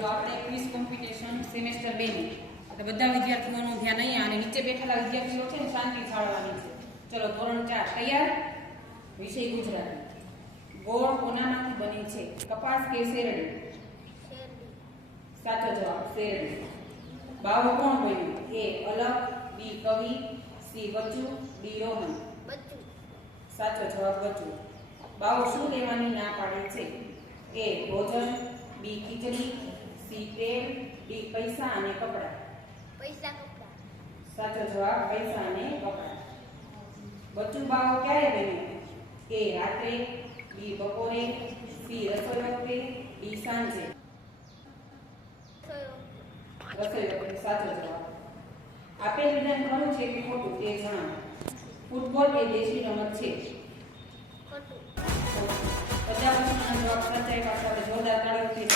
તો આપણે quiz competition semester 2 ની એટલે બધા વિદ્યાર્થીઓનું ધ્યાન અહીંયા અને નીચે બેઠેલા વિદ્યાર્થીઓ છે ને શાંતિ જાળવવાની છે. ચલો ધોરણ 4 તૈયાર. વિષય ગુજરાતી. ગોળ કોનામાંથી બને છે? કપાસ કે શેરડી? સાચો જવાબ શેરડી. બાવો કોણ બન્યું? એ અલગ, બી કવિ, સી બચ્ચુ, ડી રોહન. સાચો જવાબ બચ્ચુ. બાવો શું લેવાની ના પાડે છે? એ ભોજન, બી ખીચડી, સી તેલ, ડી પૈસા અને કપડાં. સાચો જવાબ પૈસા અને કપડાં. બચ્ચુ બાવો ક્યારે બન્યો? એ રાત્રે, બી બપોરે, સી રસોઈ વખતે, ડી સાંજે. રસોઈ વખતે. સાચો જવાબ. આપેલ વિધાન ખરું છે કે ખોટું તે જણાવો. ફૂટબોલ એ દેશી રમત છે. બધા પ્રશ્નોના જવાબ સાચા આપ્યા. આપણે જોરદાર તાળીઓથી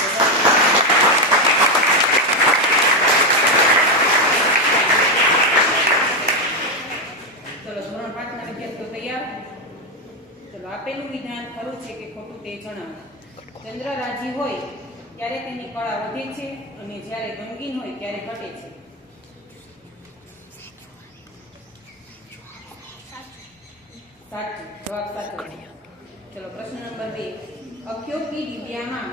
ચલો ધોરણ 5 ના વિદ્યાર્થીઓ તૈયાર. ચલો આપેલું વિધાન ખરું છે કે ખોટું તે જણાવો. ચંદ્ર રાજી હોય ત્યારે તેની કળા વધે છે અને જ્યારે ગમગીન હોય ત્યારે ઘટે છે. સાચું જવાબ સાચો. ચલો પ્રશ્ન નંબર 2. અખ્યો કી દિવ્યામાં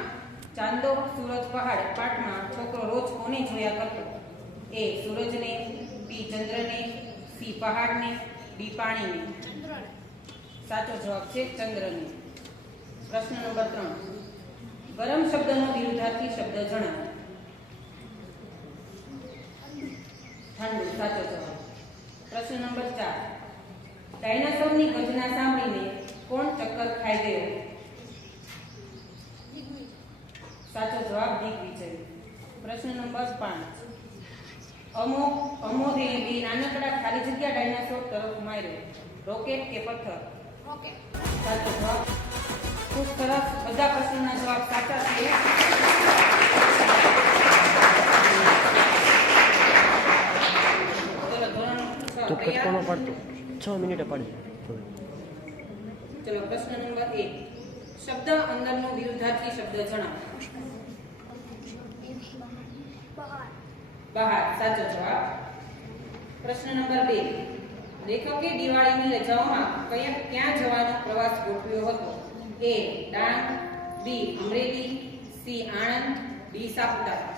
ચાંદો સૂરજ પહાડ પાઠમાં છોકરો રોજ કોને જોયા કરતો? એ સૂરજને, બી ચંદ્રને, સી પહાડને, ડી પાણીને. સાચો જવાબ છે ચંદ્રને. પ્રશ્ન નંબર 3. ગરમ શબ્દનો વિરુદ્ધાર્થી શબ્દ જણાવો. ઠંડુ. સાચો જવાબ. પ્રશ્ન નંબર 4. ડાયનાસોરની ગર્જના સાંભળીને કોણ ચક્કર ખાઈ ગયો? સાચો જવાબ દિગ્વિજય. પ્રશ્ન નંબર 5. અમોદે બે નાનકડા ખાલી જગ્યા ડાયનાસોર તરફ માર્યો. રોકેટ કે પથ્થર? રોકેટ. સાચો જવાબ. ખૂબ સરસ. બધા પ્રશ્નોના જવાબ સાચા છે. ચલો ધોરણ 6 તૈયાર. 6 મિનિટ પડી. ચલો પ્રશ્ન નંબર 1. શબ્દ અંદરનો વિરુદ્ધાર્થી શબ્દ જણાવો. બહાર. સાચો જવાબ. પ્રશ્ન નંબર 2. લેખકે દિવાળીની રજાઓમાં ક્યાં જવાનો પ્રવાસ ગોઠવ્યો હતો? એ ડાંગ, બી અમરેલી, સી આણંદ, ડી સાપુતારા.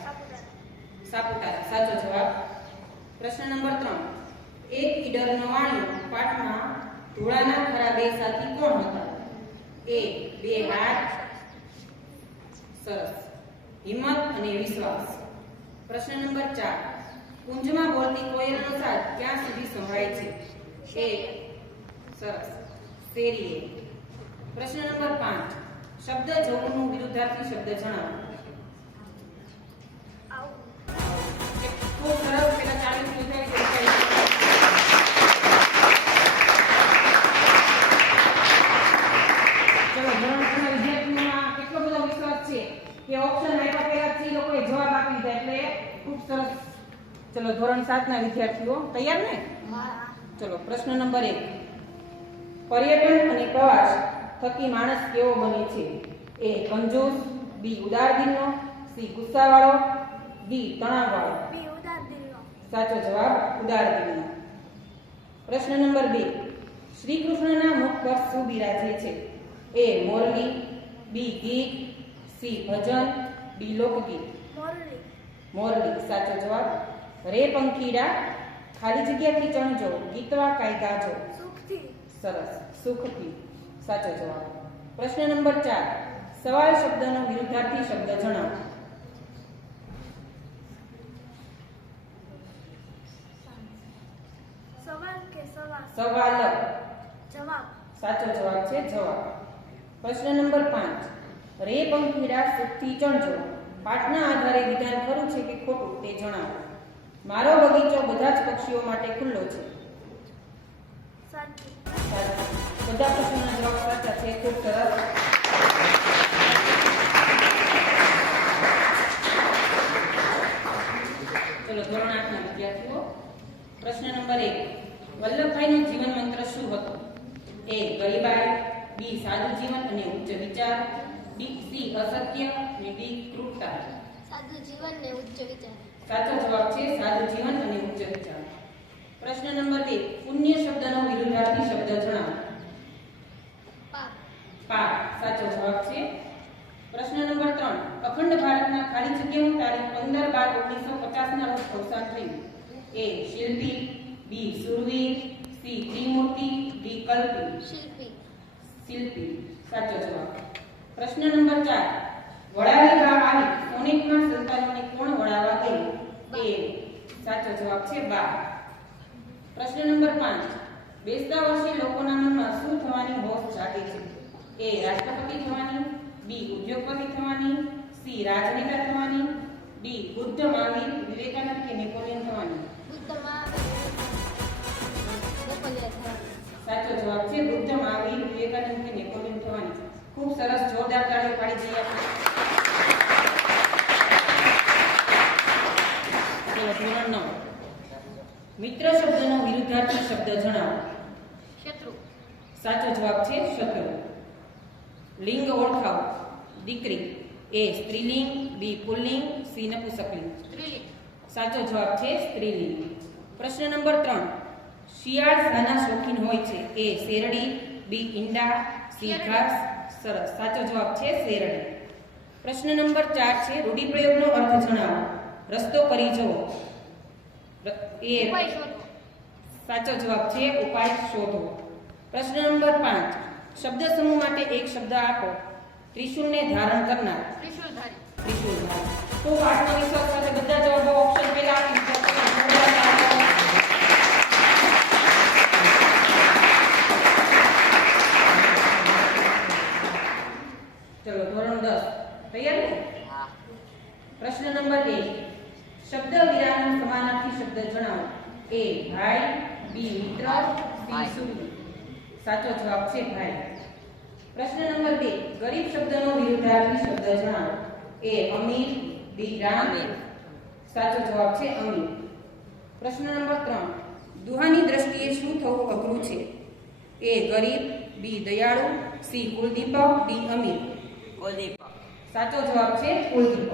સાચો જવાબ. પ્રશ્ન નંબર 3. એક ઈડરનો વાણિયો પાઠમાં ધોળાના ખરા બે સાથી કોણ હતા? એ બે હાથ. સરસ. હિંમત અને વિશ્વાસ. પ્રશ્ન નંબર 4. કુંજમાં બોલતી કોયલનો સાદ ક્યાં સુધી સંભળાય છે? એ સરસ શેરીએ. પ્રશ્ન નંબર 5. શબ્દ જવું વિરુદ્ધાર્થી શબ્દ જણાવો. ખૂબ સરસ. પેલા 40 વિદ્યાર્થીઓ કેટલો બધો વિશ્વાસ છે કે ઓપ્શન આપ્યા પહેલા જ લોકોએ જવાબ આપી દીધા એટલે ખૂબ સરસ. ચલો ધોરણ 7 ના વિદ્યાર્થીઓ તૈયાર ને? ચલો પ્રશ્ન નંબર 1. પર્યટન અને પ્રવાસ થકી માણસ કેવો બને છે? એ કંજૂસ, બી ઉદાર દિલનો, સી ગુસ્સાવાળો, ડી તણાવવાળો. સાચો જવાબ ઉદાર દિલનો. પ્રશ્ન નંબર 2. શ્રી કૃષ્ણના મુખ પર શું બિરાજે છે? એ મોરલી, બી ગીત, સી ભજન, ડી લોકગીત. મોરલી. સાચો જવાબ. રે પંખીડા ખાલી જગ્યાથી ચણજો, ગીતવા કાઈ ગાજો. સરસ. સુખથી. સાચો જવાબ. પ્રશ્ન નંબર 4. સવાલ શબ્દનો વિરુદ્ધાર્થી શબ્દ જણાવો. સવાલ. જવાબ. સાચો જવાબ છે જવાબ. પ્રશ્ન નંબર 5. રે પંખીડા સુખથી ચણજો પાઠના આધારે વિધાન ખરું છે કે ખોટું તે જણાવો. મારો બગીચો બધા જ પક્ષીઓ માટે ખુલ્લો છે. સાચું. બધા પ્રશ્નોના જવાબ સાચા છે. ખૂબ સરસ. ચલો ધોરણ 8 ના વિદ્યાર્થીઓ. પ્રશ્ન નંબર 1. વલ્લભભાઈનો જીવન મંત્ર શું હતો? એ ગરીબાઈ, બી સાદું જીવન અને ઉચ્ચ વિચાર, ડી સી અસત્ય અને ડી ક્રૂરતા. સાદું જીવન ને ઉચ્ચ વિચાર. સાચો જવાબ છે સાદું જીવન અને ઉચ્ચ વિચાર. પ્રશ્ન નંબર 2, પુણ્ય શબ્દનો વિરુદ્ધાર્થી શબ્દ જણાવો. પાપ. પાપ સાચો જવાબ છે. પ્રશ્ન નંબર 3, અખંડ ભારતના ખાલી જગ્યાનું તારીખ 15/12/1950 ના રોજ અવસાન થયું. એ શિલ્પી, બી સુરવીર, સી ત્રિમૂર્તિ, ડી કલ્પી. શિલ્પી. શિલ્પી સાચો જવાબ. પ્રશ્ન નંબર 4, વડાવી બા આવી સોનેટમાં સંતાનોને કોણ વડાવવા ગયું? એ સાચો જવાબ છે બા. પ્રશ્ન નંબર 5, બેસતા વર્ષે લોકોના મનમાં શું થવાની હોશ જાગે છે? એ રાષ્ટ્રપતિ થવાની, બી ઉદ્યોગપતિ થવાની, સી રાજનેતા થવાની, ડી બુદ્ધ, મહાવીર, વિવેકાનંદ કે નેપોલિયન થવાની. બુદ્ધ, મહાવીર, નેપોલિયન થવાની. સાચો જવાબ છે બુદ્ધ, મહાવીર, વિવેકાનંદ કે નેપોલિયન થવાની. ખૂબ સરસ, જોરદાર તાળીઓ પાડી દઈએ આપણે. ચલો ધોરણ 9, મિત્ર શબ્દનો વિરુદ્ધાર્થી શબ્દ જણાવો. શત્રુ. સાચો જવાબ છે શત્રુ. લિંગ ઓળખાવો. દીકરી, એ સ્ત્રીલિંગ, બી પુલ્લિંગ, સી નપુંસકલિંગ. સ્ત્રીલિંગ. સાચો જવાબ છે સ્ત્રીલિંગ. પ્રશ્ન નંબર 3, શિયાળ શાના શોખીન હોય છે? એ શેરડી, બી ઈંડા, સી ઘાસ. સરસ, સાચો જવાબ છે શેરડી. પ્રશ્ન નંબર 4 છે રૂઢિપ્રયોગનો અર્થ જણાવો. રસ્તો કરી જવો. એ ઉપાય શોધો. સાચો જવાબ છે ઉપાય શોધો. પ્રશ્ન નંબર 5, શબ્દ સમૂહ માટે એક શબ્દ આપો. ત્રિશૂળને ધારણ કરનાર. ત્રિશૂલધારી. ત્રિશૂળધારી. તો આત્મવિશ્વાસ સાથે બધા જવાબો ઓપ્શન પહેલા આપી દીધા. ચલો ધોરણ 10 તૈયાર ને? હા. પ્રશ્ન નંબર 1, શબ્દ વિરામનો સમાનાર્થી શબ્દ જણાવો. એ ભાઈ, બી મિત્ર, સી સુરવીર. સાચો જવાબ છે ભાઈ. પ્રશ્ન નંબર 2, ગરીબ શબ્દનો વિરુદ્ધાર્થી શબ્દ જણાવો. એ અમીર, બી રામ. સાચો જવાબ છે અમીર. પ્રશ્ન નંબર 3, દુહાની દ્રષ્ટિએ શું થવું અઘરું છે? એ ગરીબ, બી દયાળુ, સી કુલદીપક, ડી અમીર. કુલદીપક. સાચો જવાબ છે કુલદીપક.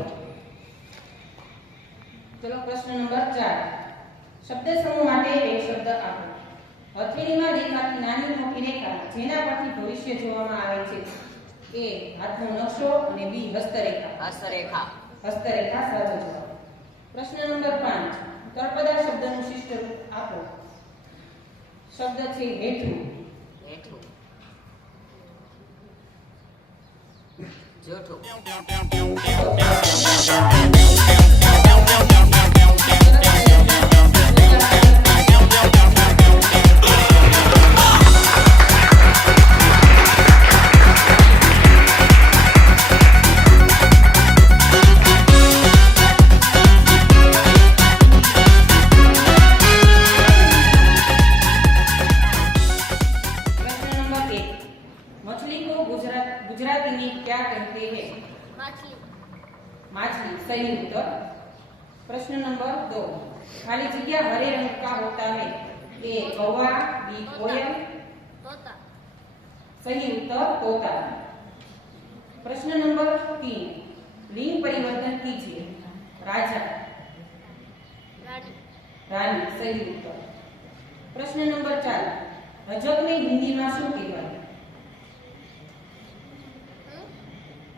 ચલો પ્રશ્ન નંબર 4, શબ્દ સમૂહ માટે એક શબ્દ આપો. હથેળીમાં દેખાતી નાની મોટી રેખા જેના પરથી ભવિષ્ય જોવામાં આવે છે. એ હાથનો નકશો અને બી હસ્તરેખા. હસ્તરેખા. હસ્તરેખા સાચો જવાબ. પ્રશ્ન નંબર 5, તળપદા શબ્દનું શિષ્ટ રૂપ આપો. શબ્દ છે હેઠું. હેઠું. જૂઠું. गुजराती में क्या कहते हैं? माछली. माछली सही उत्तर. प्रश्न नंबर 2, खाली जगह हरे रंग का होता है. ए कौवा, बी कोयल. तोता. सही उत्तर तोता. प्रश्न नंबर 3, लिंग परिवर्तन कीजिए. राजा, रानी. रानी. सही उत्तर. प्रश्न नंबर 4, रजक ने हिंदी में शू कहेवाय?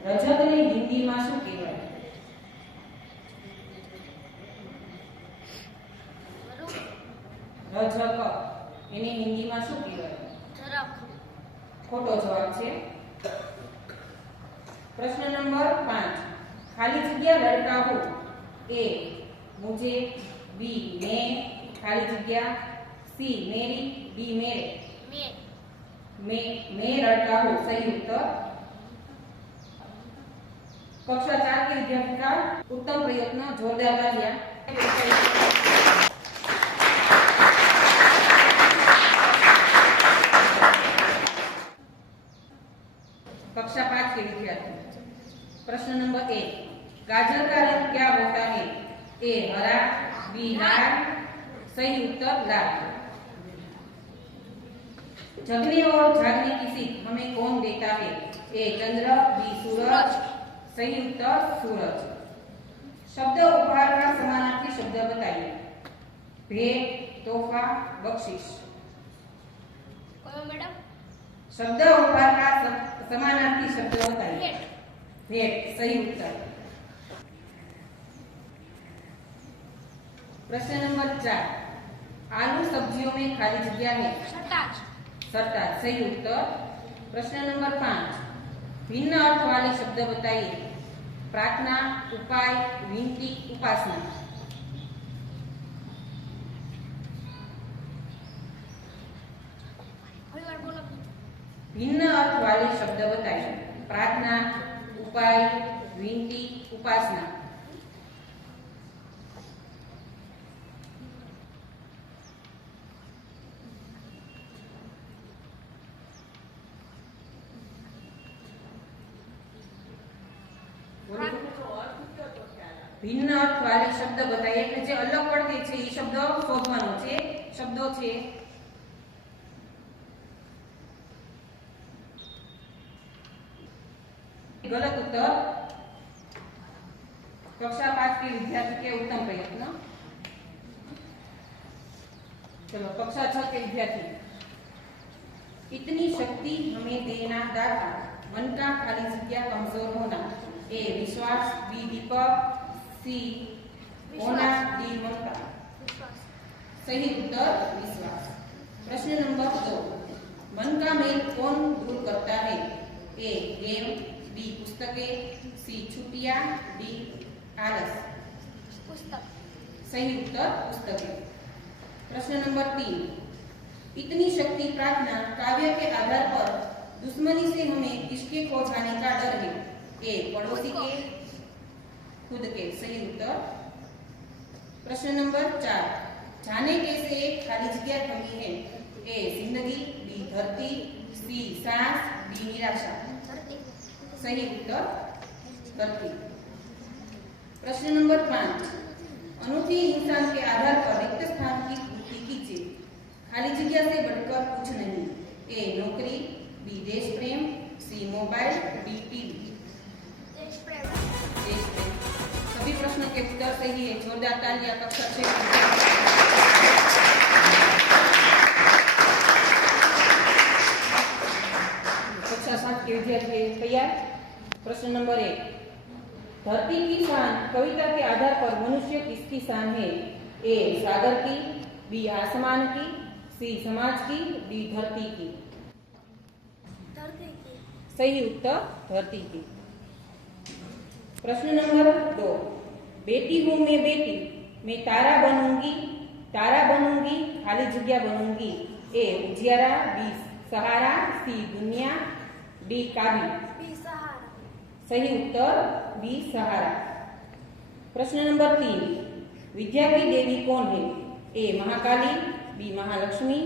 रजक ने हिंदी में शू कहेवाय? रजक एने हिंदी में शू कहेवाय? झरख. खोटो जवाब छे. प्रश्न नंबर 5, खाली जगह लड़का हो. ए मुझे, बी मैं, खाली जगह, सी मेरी, डी मेरे. मैं लड़का हूँ. सही उत्तर. कक्षा 4 के विद्यार्थी का उत्तम प्रयत्न, जोरदार तालियां. कक्षा 5 के विद्यार्थी. प्रश्न नंबर 1, गाजर का रंग क्या होता है? ए हरा, बी लाल. सही उत्तर लाल. जगने और जागने की सीख हमें कौन देता है? ए चंद्र, बी सूरज. सही उत्तर सूरज. शब्द उपहार का समानार्थी शब्द बताइए। भेंट, तोहफा, बख्शिश। कौन मैडम? शब्द उपहार का समानार्थी शब्द बताइए। भेंट। भेंट सही उत्तर। प्रश्न नंबर 4, आलू सब्जियों में खाली जगह है। सरताज। सरताज सही उत्तर। प्रश्न नंबर 5, भिन्न अर्थ वाले शब्द बताइए। प्रार्थना, उपाय, विनती, उपासना। थोड़ी बार बोलो। भिन्न अर्थ वाले शब्द बताइए। प्रार्थना, उपाय, विनती, उपासना। भिन्न अर्थ वाले शब्द बताइए એટલે જે અલગ પડે છે એ શબ્દ શોધવાનો છે। શબ્દો છે गलत उत्तर। कक्षा 5 के विद्यार्थी के उत्तम प्रयत्न। चलो कक्षा 6 के विद्यार्थी, इतनी शक्ति हमें देना दाता, मन का खाली जगह कमजोर होना। ए विश्वास, बी दीपक, सी होना, डी ममता। सही उत्तर विश्वास। प्रश्न नंबर 2, मन का मेल कौन दूर करता है। ए गेम, बी पुस्तकें, सी छुट्टियां, डी आलस। पुस्तक। सही उत्तर पुस्तकें। प्रश्न नंबर 3, इतनी शक्ति प्रार्थना काव्य के आधार पर दुश्मनी से हमें किसके खो जाने का डर है। ए पड़ोसी के, खुद के। सही उत्तर। प्रश्न नंबर 4, जाने कैसे एक खाली जगह कमी है। ए जिंदगी, बी धरती, सी सांस, डी निराशा। धरती। सही उत्तर धरती। प्रश्न नंबर 5, अनूठी इंसान के आधार पर रिक्त स्थान की पूर्ति कीजिए। खाली जगह से बढ़कर कुछ नहीं। ए नौकरी, बी देश प्रेम, सी मोबाइल, डी टीवी। देश प्रेम। देश प्रेम। सभी प्रश्नों के उत्तर सही है। जोरदार तालियां कक्षा 6। कक्षा 7 के विद्यार्थी तैयार। प्रश्न नंबर 1, धरती की शान कविता के आधार पर मनुष्य किसकी शान है। ए सागर की, बी आसमान की, सी समाज की, डी धरती की। धरती की। सही उत्तर धरती की। प्रश्न नंबर 2, बेटी हूं मैं बेटी, मैं तारा बनूंगी, खाली जगह बनूंगी। ए उजियारा, बी सहारा, सी दुनिया, डी काबिल। बी सहारा। सही उत्तर बी सहारा। प्रश्न नंबर 3, विद्या की देवी कौन है। ए महाकाली, बी महालक्ष्मी,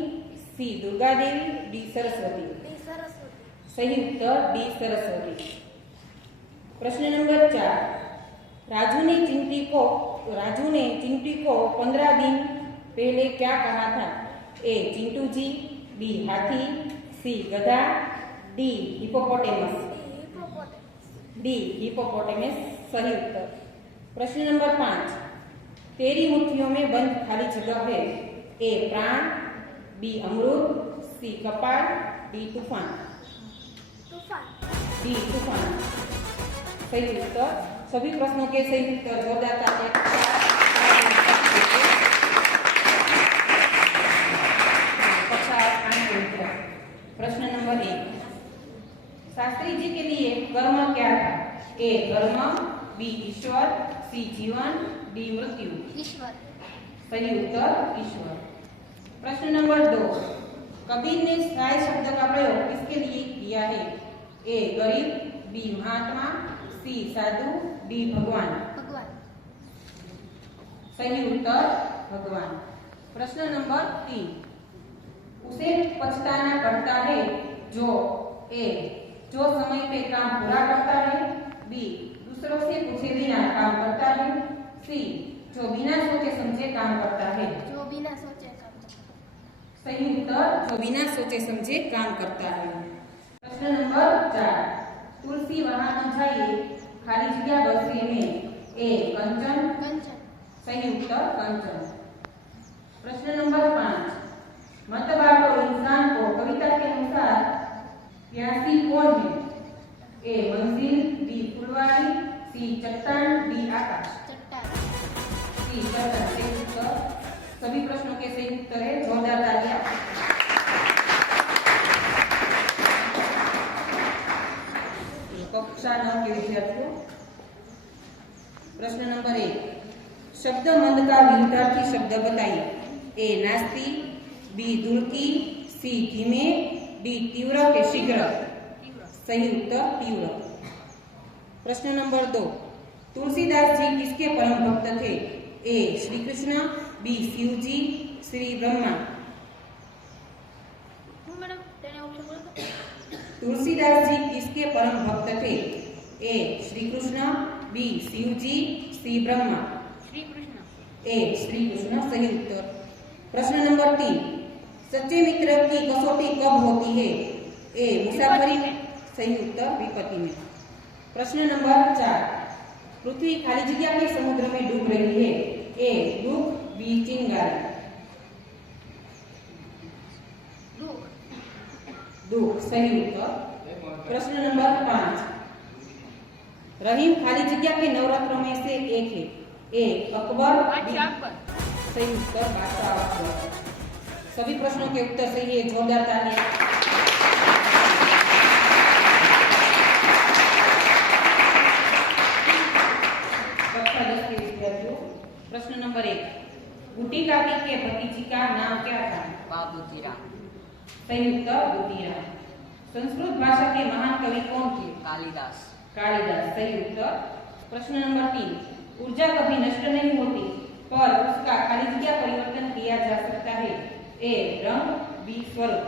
सी दुर्गा देवी, डी सरस्वती। बी सरस्वती। सही उत्तर डी सरस्वती। प्रश्न नंबर 4, राजू ने चिंटी को 15 दिन पहले क्या कहा था। ए चिंटू जी, बी हाथी, सी गधा, डी हिपोपोटेमस। डी हिपोपोटेमस सही उत्तर। प्रश्न नंबर 5, तेरी मुट्ठियों में बंद खाली जगह है। ए प्राण, बी अमरूद, सी कपाल, डी तूफान। तूफान। डी तूफान सही उत्तर। सभी प्रश्नों के सही उत्तर जोरदार तालियां। कक्षा 8 के विद्यार्थी। प्रश्न नंबर 1, शास्त्री जी के लिए कर्म क्या था। ए कर्म, बी ईश्वर, सी जीवन, डी मृत्यु। ईश्वर। सही उत्तर ईश्वर। प्रश्न नंबर 2, कबीर ने साय शब्द का प्रयोग किसके लिए किया है। ए गरीब, बी महात्मा, सी साधु, डी भगवान। भगवान। सही उत्तर भगवान। प्रश्न नंबर 3, उसे पछताना पड़ता है जो समय पे काम पूरा करता है, बी दूसरों से पूछे बिना काम करता है, सी जो बिना सोचे समझे काम करता है। जो बिना सोचे काम करता है। सही उत्तर जो बिना सोचे समझे काम करता है। प्रश्न नंबर 4, तुलसी वहां न जाइए खाली जगह बसे में। ए कंचन कंचन सही उत्तर कंचन। प्रश्न नंबर 5, मत बांटो इंसान को कविता के अनुसार प्यासी कौन है? ए मंजिल, बी फुलवाड़ी, सी चट्टान, डी आकाश। चट्टान सी चट्टान सही उत्तर। सभी प्रश्नों के सही उत्तर है, जोरदार तालियां। कक्षा 9 के विद्यार्थियों, प्रश्न नंबर 1, शब्द मंद का विरुद्धार्थी शब्द बताइए। ए नास्ती, बी दुलकी, सी धीमे, डी तीव्र के शीघ्र। सही उत्तर तीव्र। प्रश्न नंबर 2, तुलसीदास जी किसके परम भक्त थे? ए श्री कृष्ण, बी शिव जी, श्री ब्रह्मा। मैडम तेने ऑप्शन बोलो तो तुलसीदास जी किसके परम भक्त थे? ए श्री कृष्ण, बी शिव जी, सी ब्रह्मा। श्री कृष्ण ए श्री कृष्ण सही उत्तर। प्रश्न नंबर 3, सच्चे मित्र की कसौटी कब होती है? ए मुसाफरी में। सही उत्तर विपत्ति में। प्रश्न नंबर 4, पृथ्वी खाली जगह के समुद्र में डूब रही है। ए दुख, बी चिंगारी। दुख सही उत्तर। प्रश्न नंबर 5, रहीम खाली जगह के नवरत्नों में से एक है। ए अकबर, बी सही उत्तर बादशाह अकबर। सभी प्रश्नों के उत्तर सही है, जोरदार तालियां। कक्षा 10 के विद्यार्थियों, प्रश्न नंबर 1, बूटी काकी के भतीजी का नाम क्या था? बाबूजीराम। सही उत्तर बूटीराम। संस्कृत भाषा के महान कवि कौन थे? कालिदास। कालिदास सही उत्तर। प्रश्न नंबर 3, ऊर्जा कभी नष्ट नहीं होती पर उसका खाली जगह परिवर्तन किया जा सकता है। ए रंग, बी स्वरूप।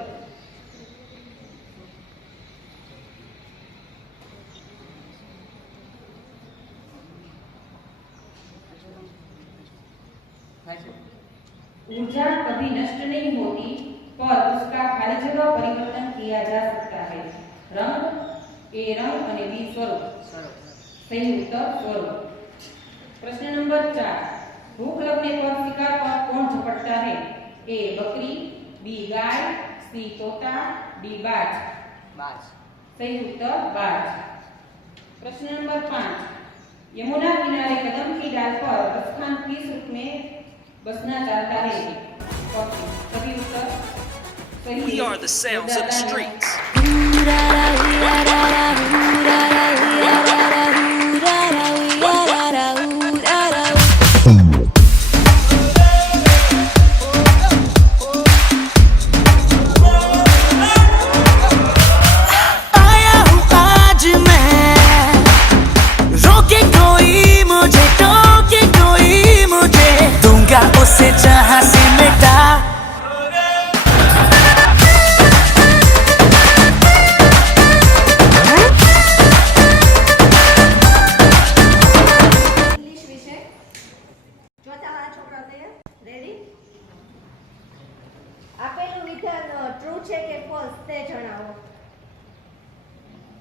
ऊर्जा कभी नष्ट नहीं होती पर उसका खाली जगह परिवर्तन किया जा सकता है। रंग, ए रंग અને बी स्वरूप। सही उत्तर स्वरूप। प्रश्न नंबर 4, भूख लगने पर शिकार पर कौन झपटता है? ए बकरी, बी गाय, सी तोता, डी बाज। बाज। सही उत्तर बाज। प्रश्न नंबर 5, यमुना किनारे कदम की डाल पर बसखान किस रूप में बसना चाहता है? सभी उत्तर सही है। We are the sounds of the streets. आया हूँ आज मैं, रोके कोई मुझे, टोके कोई मुझे, दूंगा उसे जहाँ से मिटा। इंग्लिश विषय ચોથા વાળા છોકરાઓ તૈયાર રેડી આપેલું વિધાન ટ્રુ છે કે ફોલ્સ તે જણાવો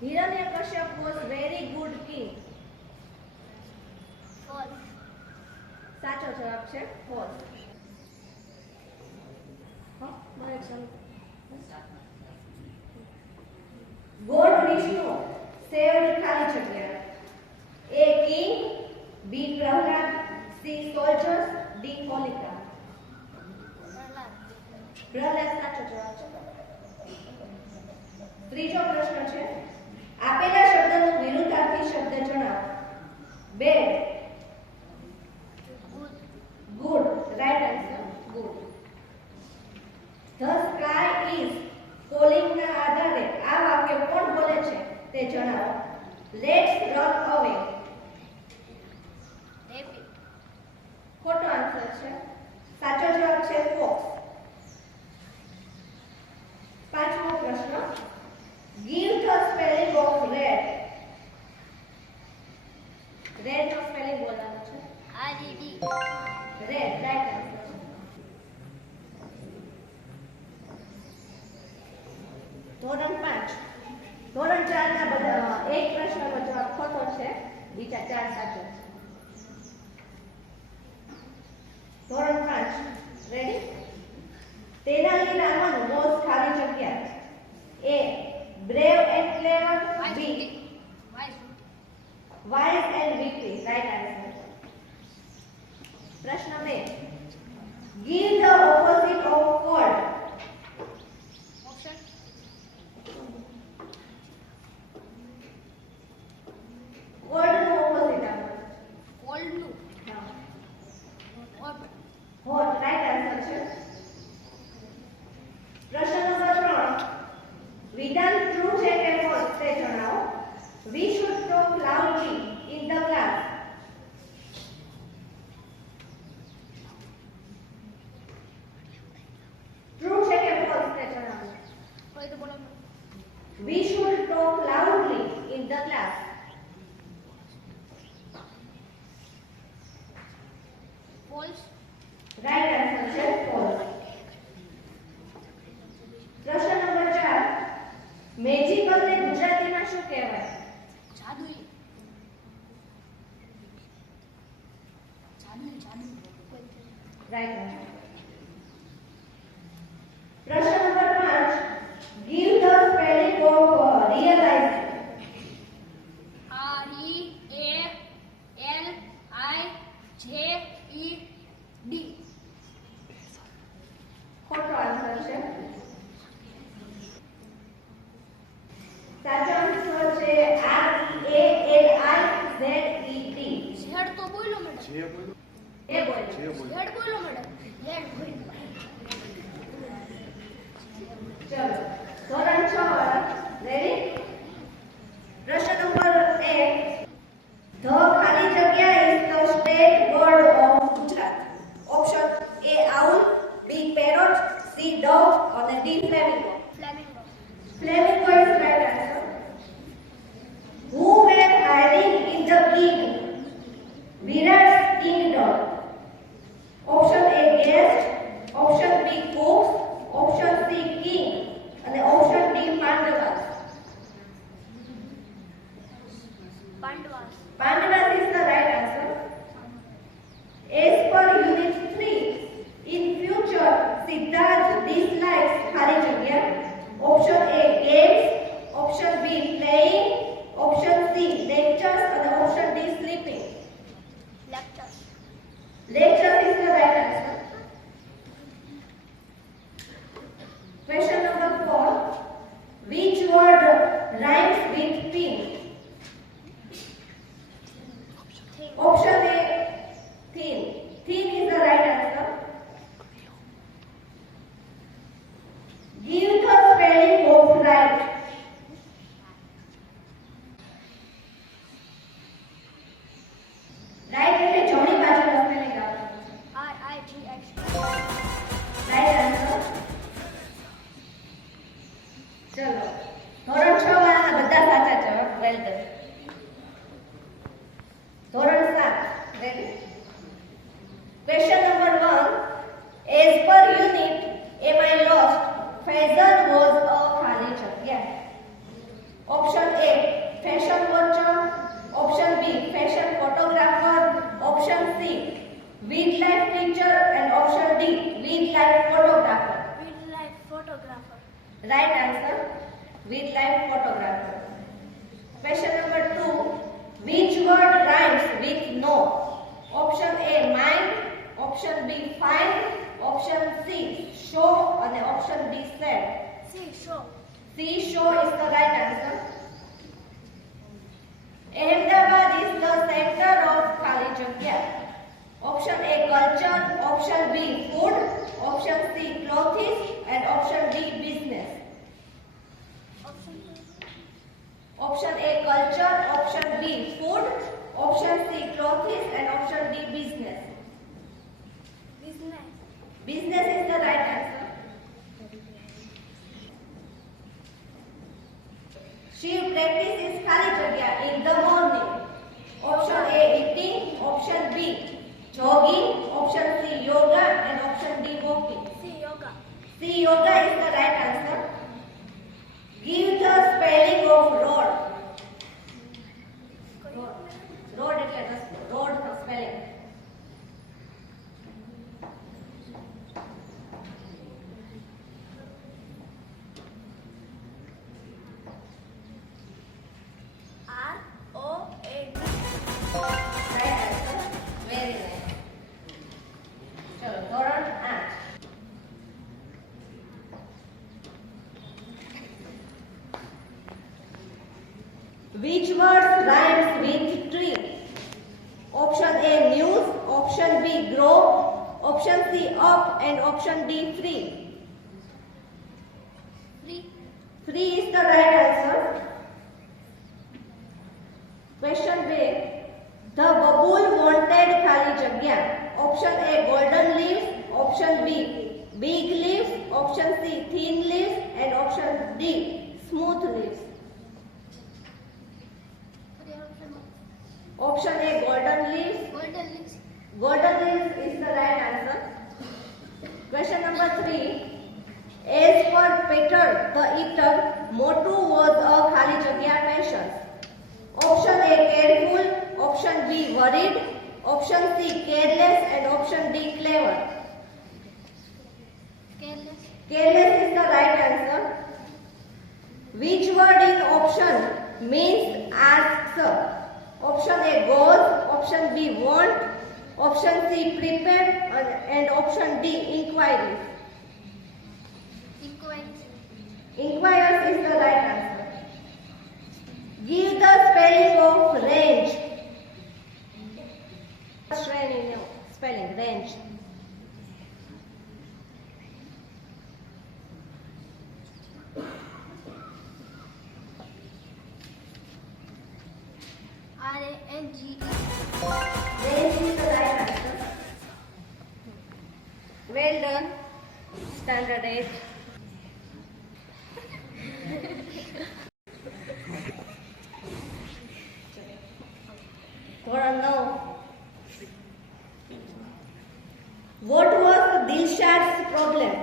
Hiranyakashipu was very good king false સાચો જવાબ છે ફોલ્સ હા મને ગોડ વિષ્ણુ સેવ્ડ ખાલી જગ્યા A king, B Prahlad, C soldiers, D Holika. Prahlad સાચો જવાબ છે. ત્રીજો પ્રશ્ન છે આપેલા શબ્દનો વિરુદ્ધાર્થી શબ્દ જણાવો. Bad, good, right answer good. The sky is falling ના આધારે આ વાક્ય કોણ બોલે છે તે જણાવો. Let's run away. ખોટો આન્સર છે. સાચો જવાબ છે ફોક્સ. પાંચમો પ્રશ્ન give the spelling of red. red નો સ્પેલિંગ બોલવાનો છે. RED red right answer. ધોરણ 5 ધોરણ 4 ના બધા એક પ્રશ્નનો જવાબ ખોટો છે, બીજા 4 સાચો છે. ધોરણ 5 રેડી તેનાલી રામન વોઝ ખાલી જગ્યા A brave and clever B wise and witty right answer પ્રશ્ન 2 give the opposite of cold option cold નો opposite આવે કોલ્ડ નું હોટ hot right answer છે પ્રશ્ન નંબર 3 વિધાન ટ્રુ છે કે ફોલ્સ તે જણાવો we should talk loudly in the class true છે કે ફોલ્સ તે જણાવો કોઈ તો બોલો we should talk loudly in the class false right answer છે false પ્રશ્ન નંબર 4 મેજિકલ ને ગુજરાતીમાં શું કહેવાય જાદુઈ જાદુ right answer પ્રશ્ન number 5 give the spelling of realize REALIZED ખોટો આન્સર છે સાચો આન્સર છે REALIZED ઝેડ તો બોલો મેડમ એ બોલો ઝેડ બોલો મેડમ ઝેડ બોલો ચલો ધોરણ 6 રેડી પ્રશ્ન નંબર 1 ધ ખાલી જગ્યા is the state bird of Gujarat option A owl B parrot C dog અને D flamingo flamingo flamingo is right answer who were hiding in the king Virat's kingdom option A guest option B cooks option C king અને option D Pandavas Pandavas Pandavas is the right answer. As per unit 3, in future, Siddharth dislikes khali jagya. Option A games, option B playing, option C lectures and option D sleeping. Lecture Lectures is the right answer. Question number 4. Which word rhymes with pink? Option A, thin. Thin is the right answer. Give the spelling of right. Right એટલે જમણી બાજુનો spelling આવે. RIGH Right answer. ચલો ધોરણ 6 વાળા બધા સાચા જવાબ. Well done. ધોરણ 7 ready question number 1 as per unit am I lost fashion was a khali jagya option A fashion watcher option B fashion photographer option C wildlife teacher and option D wildlife photographer will life photographer right answer wildlife photographer question number 2 which word rhymes with no? Option A mind, option B find, option C show and option D sad. C show C show is the right answer. Ahmedabad is the center of khali jagya. Option A culture, option B food, option C clothes and option D business. Option A culture, option B food, option C clothes and option D business. Business Business is the right answer. She practices khali jagya in the morning. Option A eating, option B jogging, option C yoga and option D walking. C yoga C yoga is the right answer. Give the spelling of road. Road એટલે રસ્તો. Road no spelling. Option C, up, and option D, free. Free. Free is the right answer. Question 2. The bubble wanted ખાલી જગ્યા. Option A, golden leaves. Option B, big leaves. Option C, thin leaves. And option D, smooth leaves. Option A, golden leaves. Golden leaves. Golden leaves is the right answer. Question number 3. As per Peter the eater, Motu was a ખાલી જગ્યા patient. Option A, careful. Option B, worried. Option C, careless. And option D, clever. Careless. Careless is the right answer. Which word in option means asks? Option A, goes. Option B, want. Option C, prepare. And option D, inquiries. Inquiries. Inquires is the right answer. Give the spelling of range. Spelling range. R-A-N-G-E. Range is the right answer. Well done. Standard 8. Dhોરણ 9. What was Dilshad's problem?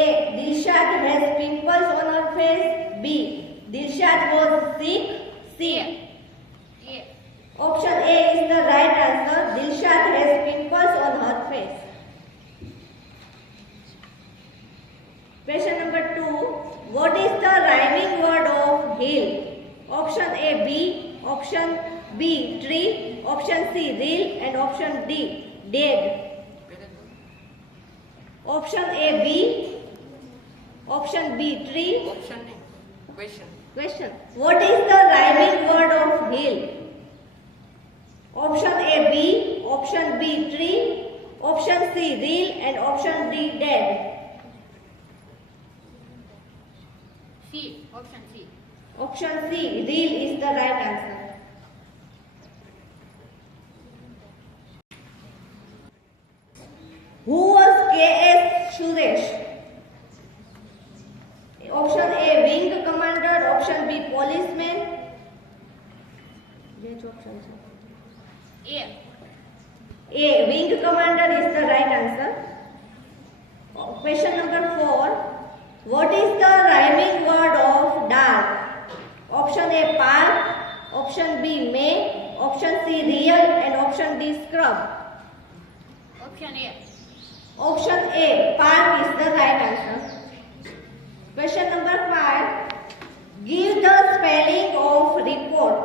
A. Dilshad has pimples on her face. B. Dilshad was sick. C. A. Option A is the right answer. Dilshad has pimples on her face. Question number 2. What is the rhyming word of hill? Option A, bee. Option B, tree. Option C, reel. And option D, dead. Option A, bee. Option B, tree. Option D. Question. Question. What is the rhyming word of hill? Option A, bee. Option B, tree. Option C, reel. And option D, dead. C. Option C. Option C, reel is the right answer. Who was K.S. Suresh? Option A, wing commander. Option B, policeman. Which option? A. A, wing commander is the right answer. Question number 4. What is the rhyming word of dark? Option A, park. Option B, May. Option C, real. And option D, scrub. Option A. Option A, park is the right answer. Question number 5. Give the spelling of report.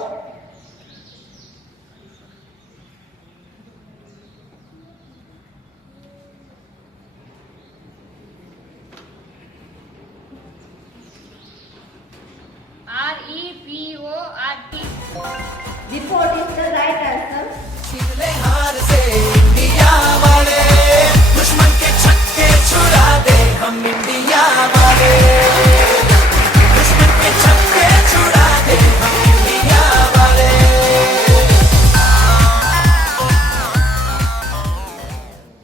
R-E-P-O-R-T. Report is the right answer. खेले हार से India वाले दुश्मन के छक्के छुड़ा दे हम India वाले दुश्मन के छक्के छुड़ा दे हम इंडिया वाले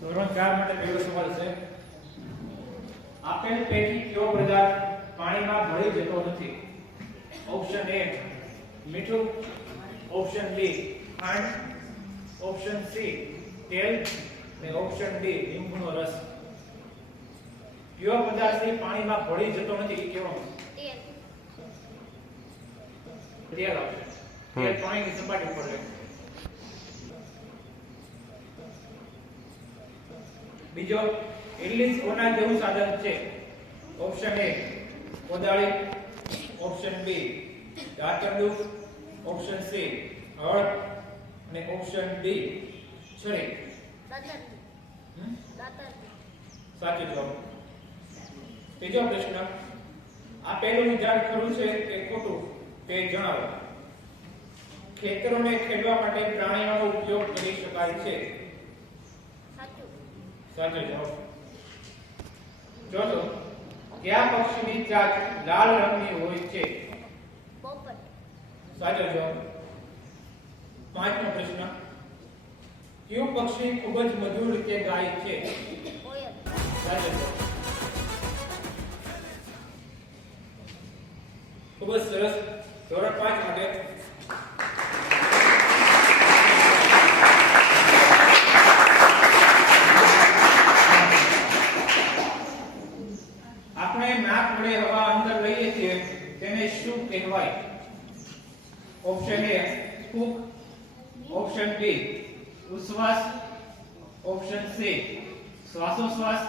ધોરણ 4 માટે પહેલો સવાલ છે આપેલ પૈકી કયો પદાર્થ પાણીમાં ભળી જતો નથી ઓપ્શન A મીઠું ઓપ્શન B ખાંડ ઓપ્શન C તેલ અને ઓપ્શન D લીંબુનો રસ કયો પદાર્થ પાણીમાં ભળી જતો નથી એ કેવો Tail. તેલ આવશે તેલ પાણીની સપાટી ઉપર રહે બીજો ઇંગ્લિશ કોના જેવું સાધન છે ઓપ્શન A કોદાળી ઓપ્શન B દાંતરડું ઓપ્શન C હળ અને ઓપ્શન D છરી દાતર. દાતર. સાચો જવાબ ત્રીજો પ્રશ્ન આપેલું વિધાન ખરું છે કે ખોટું તે જણાવો ખેતરોને ખેડવા માટે પ્રાણીઓનો ઉપયોગ કરી શકાય છે સાચું. સાચો જવાબ. ચોથો, કયા પક્ષીની ચાંચ લાલ રંગની હોય છે? પોપટ. સાચો જવાબ. પાંચમો પ્રશ્ન, કયું પક્ષી ખૂબ જ મધુર રીતે ગાય છે? કોયલ. સાચો જવાબ. ખૂબ જ સરસ. ધોરણ 5 માટે આપણે નાક વડે હવા અંદર લઈએ છીએ તેને શું કહેવાય? ઓપ્શન એ ફૂંક, ઓપ્શન બી ઉશ્વાસ, ઓપ્શન સી શ્વાસોશ્વાસ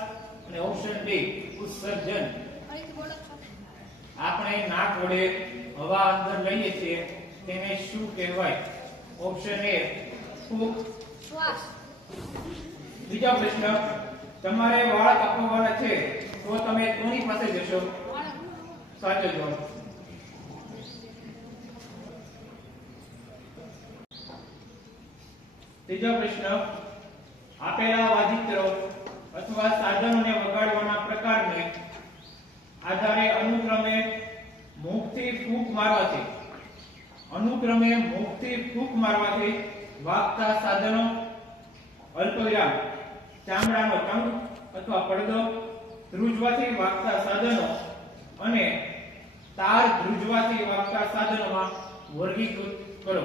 અને ઓપ્શન ડી ઉત્સર્જન. ફરીથી બોલો. આપણે નાક વડે હવા અંદર લઈએ છીએ તેને શું કહેવાય? ઓપ્શન એ ફૂંક. શ્વાસ. બીજો પ્રશ્ન, તમારે વાળ કાપવાના છે તો તમે કોની પાસે જશો? વાળંદ. સાચો જવાબ. ત્રીજો પ્રશ્ન, આપેલા વાજિત્રો અથવા સાધનોને વગાડવાના પ્રકારને આધારે અનુક્રમે મુખથી ફૂંક મારવાથી વાગતા સાધનો અલ્પવિરામ ચામડાનો ટંક અથવા પડદો, ધ્રુજવાથી વાગતા સાધનો અને તાર ધ્રુજવાથી વાગતા સાધનોમાં વર્ગીકૃત કરો.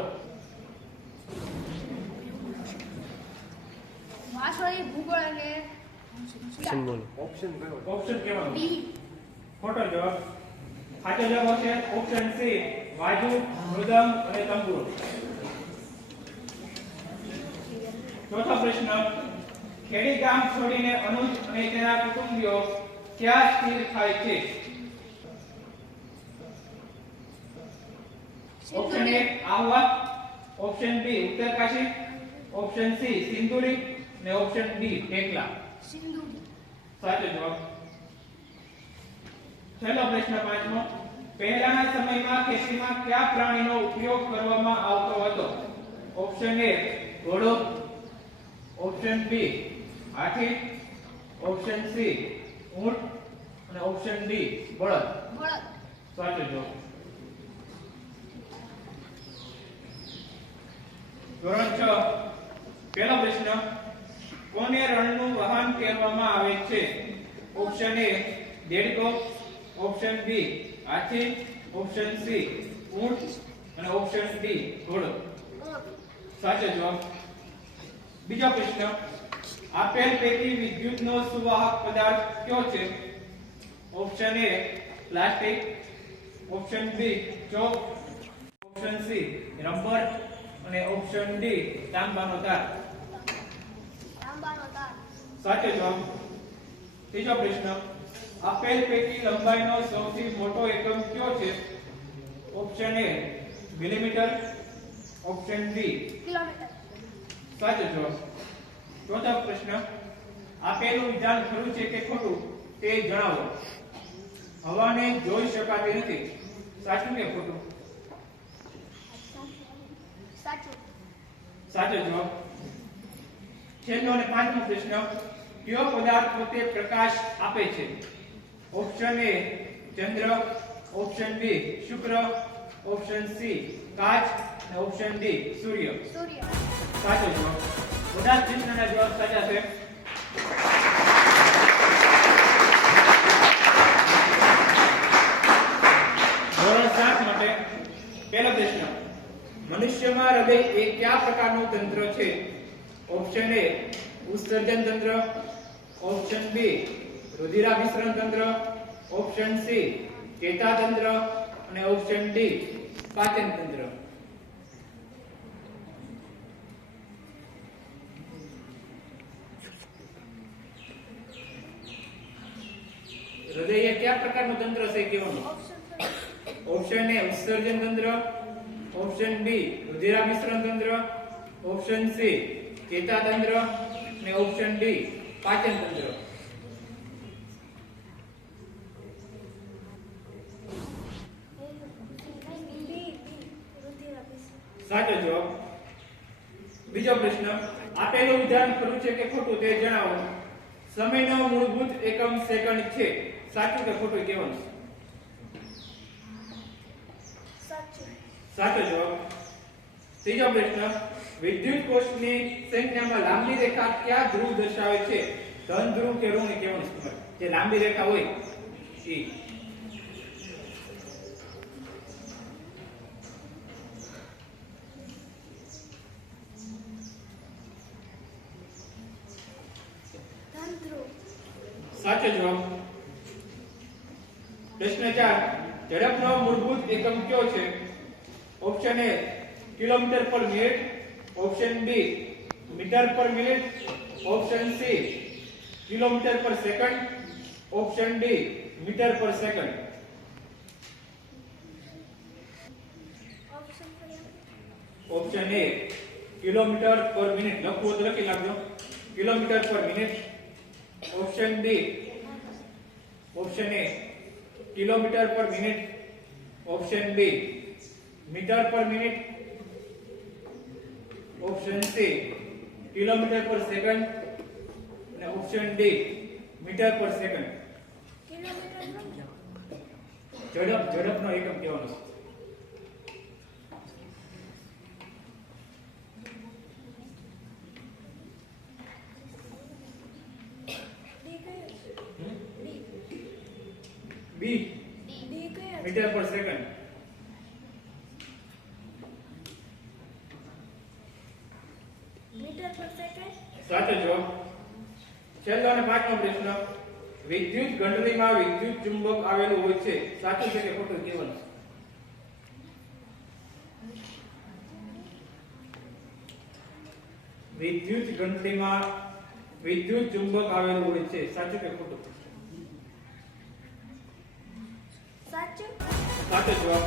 વાંસળી, ભૂગોળ અને ઓપ્શન કેવાનો? બી. ખોટો જવાબ. સાચો જવાબ છે ઓપ્શન સી વાજુ, મૃદંગ અને તંબુરો. ચોથો પ્રશ્ન, ખેડી ગામ છોડીને અનુજ અને તેના કુટુંબીઓ ક્યાં સ્થિર થાય છે? Option A Ahwa, option B Uttarkashi, option C સિંદુરી અને ઓપ્શન ડી ટેકલા. સિંધુ. સાચો જવાબ. છેલ્લો પ્રશ્ન પાંચમો, પહેલાના સમયમાં ખેતીમાં કયા પ્રાણીનો ઉપયોગ કરવામાં આવતો હતો? ઓપ્શન એ ઘોડો, ઓપ્શન બી હાથી, ઓપ્શન સી ઊંટ અને ઓપ્શન ડી બળદ. બળદ. સાચો જવાબ. ધોરણ 6 પહેલો પ્રશ્ન, કોને રણનું વાહન કહેવામાં આવે છે? ઓપ્શન એ દેડકો, ઓપ્શન બી હાથી, ઓપ્શન સી ઊંટ અને ઓપ્શન ડી ઘોડો. સાચો જવાબ. બીજો પ્રશ્ન, આપેલ પૈકી વિદ્યુતનો સુવાહક પદાર્થ કયો છે? Option A plastic, option B chalk, option C rubber અને ઓપ્શન ડી તાંબાનો તાર. તાંબાનો તાર. સાચો જવાબ. ત્રીજો પ્રશ્ન, આપેલ પૈકી લંબાઈનો સૌથી મોટો એકમ કયો છે? Option A millimetre, option B kilometre. સાચો જવાબ. ચોથો પ્રશ્ન, આપેલું વિધાન ખરું છે કે ખોટું તે જણાવો. હવાને જોઈ શકાતી નથી. સાચું કે ખોટું? સાચું. સાચો જવાબ. છેલ્લો અને પાંચમો પ્રશ્ન, કયો પદાર્થ પોતે પ્રકાશ આપે છે? ઓપ્શન એ ચંદ્ર, ઓપ્શન બી શુક્ર, ઓપ્શન સી કાચ અને ઓપ્શન ડી સૂર્ય. સૂર્ય. સાચો જવાબ. બધા જ પ્રશ્નના જવાબ સાચા છે. ધોરણ 7 માટે પહેલો પ્રશ્ન, મનુષ્યમાં હૃદય એ કયા પ્રકારનું તંત્ર છે? ઓપ્શન એ ઉત્સર્જન તંત્ર, ઓપ્શન બી રુધિરાભિસરણ તંત્ર, ઓપ્શન સી ચેતાતંત્ર અને ઓપ્શન ડી પાચન તંત્ર. હૃદય એ કયા પ્રકારનું તંત્ર છે કહેવાનું? ઓપ્શન એ ઉત્સર્જન તંત્ર, ઓપ્શન બી રુધિરાભિસરણ તંત્ર, ઓપ્શન સી ચેતાતંત્ર અને ઓપ્શન ડી પાચન તંત્ર. સાચો જવાબ. બીજો પ્રશ્ન, આપેલું વિધાન ખરું છે કે ખોટું તે જણાવો. સમયનો મૂળભૂત એકમ સેકન્ડ છે. સાચું કે ખોટું કહેવાનું? સાચું. સાચો જવાબ. ત્રીજો પ્રશ્ન, વિદ્યુત કોષની સંખ્યામાં લાંબી રેખા કયા ધ્રુવ દર્શાવે છે? ધન ધ્રુવ કે ઋણ કહેવાનું છે? જે લાંબી રેખા હોય એ. ધનધ્રુવ. સાચો જવાબ. પ્રશ્ન 4, ઝડપનો મૂળભૂત એકમ કયો છે? Option A kilometre per minute, option B metre per minute, option C kilometre per second, option D metre per second. Option પર option A kilometre per minute લખવું તો લખી નાખજો, kilometre per minute. Option D option A kilometre per minute, option B metre per minute, option C kilometre per second અને option D metre per second. Kilometre ઝડપનો એકમ કહેવાનો. D કયો? B D કયો? Metre per second. Metre per second. સાચો જવાબ. છેલ્લો અને પાંચમો પ્રશ્ન, વિદ્યુત ઘંટડીમાં વિદ્યુત ચુંબક આવેલું હોય છે. સાચું છે કે ખોટું કહેવાનું? વિદ્યુત ઘંટડીમાં વિદ્યુત ચુંબક આવેલું હોય છે. સાચું કે ખોટું? સાચું. સાચો જવાબ.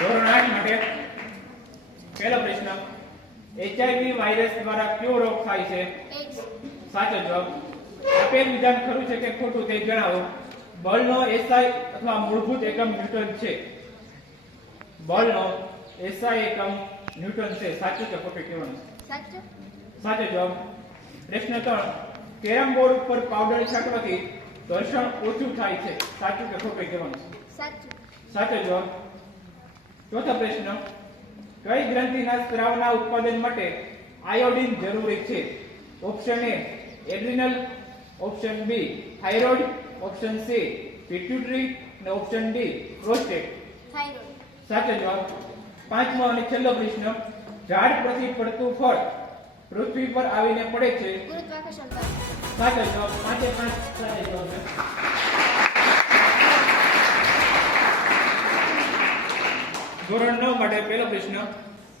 ધોરણ 8 માટે પહેલો પ્રશ્ન, HIV વાયરસ દ્વારા કયો રોગ થાય છે? એક્સ. સાચો જવાબ. આપેલ વિધાન ખરું છે કે ખોટું તે જણાવો. બળનો SI અથવા મૂળભૂત એકમ ન્યૂટન છે. બળનો SI એકમ ન્યૂટન છે. સાચું કે ખોટું કહેવાનું? સાચું. સાચો જવાબ. પ્રશ્ન 3, કેરમ બોર્ડ ઉપર પાવડર છાંટવાથી ઘર્ષણ ઓછું થાય છે. સાચું કે ખોટું કહેવાનું? સાચું. સાચો જવાબ. ચોથો પ્રશ્ન, કઈ ગ્રંથિના સ્ત્રાવના ઉત્પાદન માટે આયોડિન જરૂરી છે? Option A adrenal, option B thyroid, option C pituitary અને ઓપ્શન ડી પ્રોસ્ટેટ. થાઇરોઇડ. સાચો જવાબ. પાંચમો અને છેલ્લો પ્રશ્ન, ઝાડ પરથી પડતું ફળ પૃથ્વી પર આવીને પડે છે. ગુરુત્વાકર્ષણ બળ. સાચો જવાબ. 5 એ 5 સાચા જવાબ છે. ધોરણ 9 માટે પહેલો પ્રશ્ન,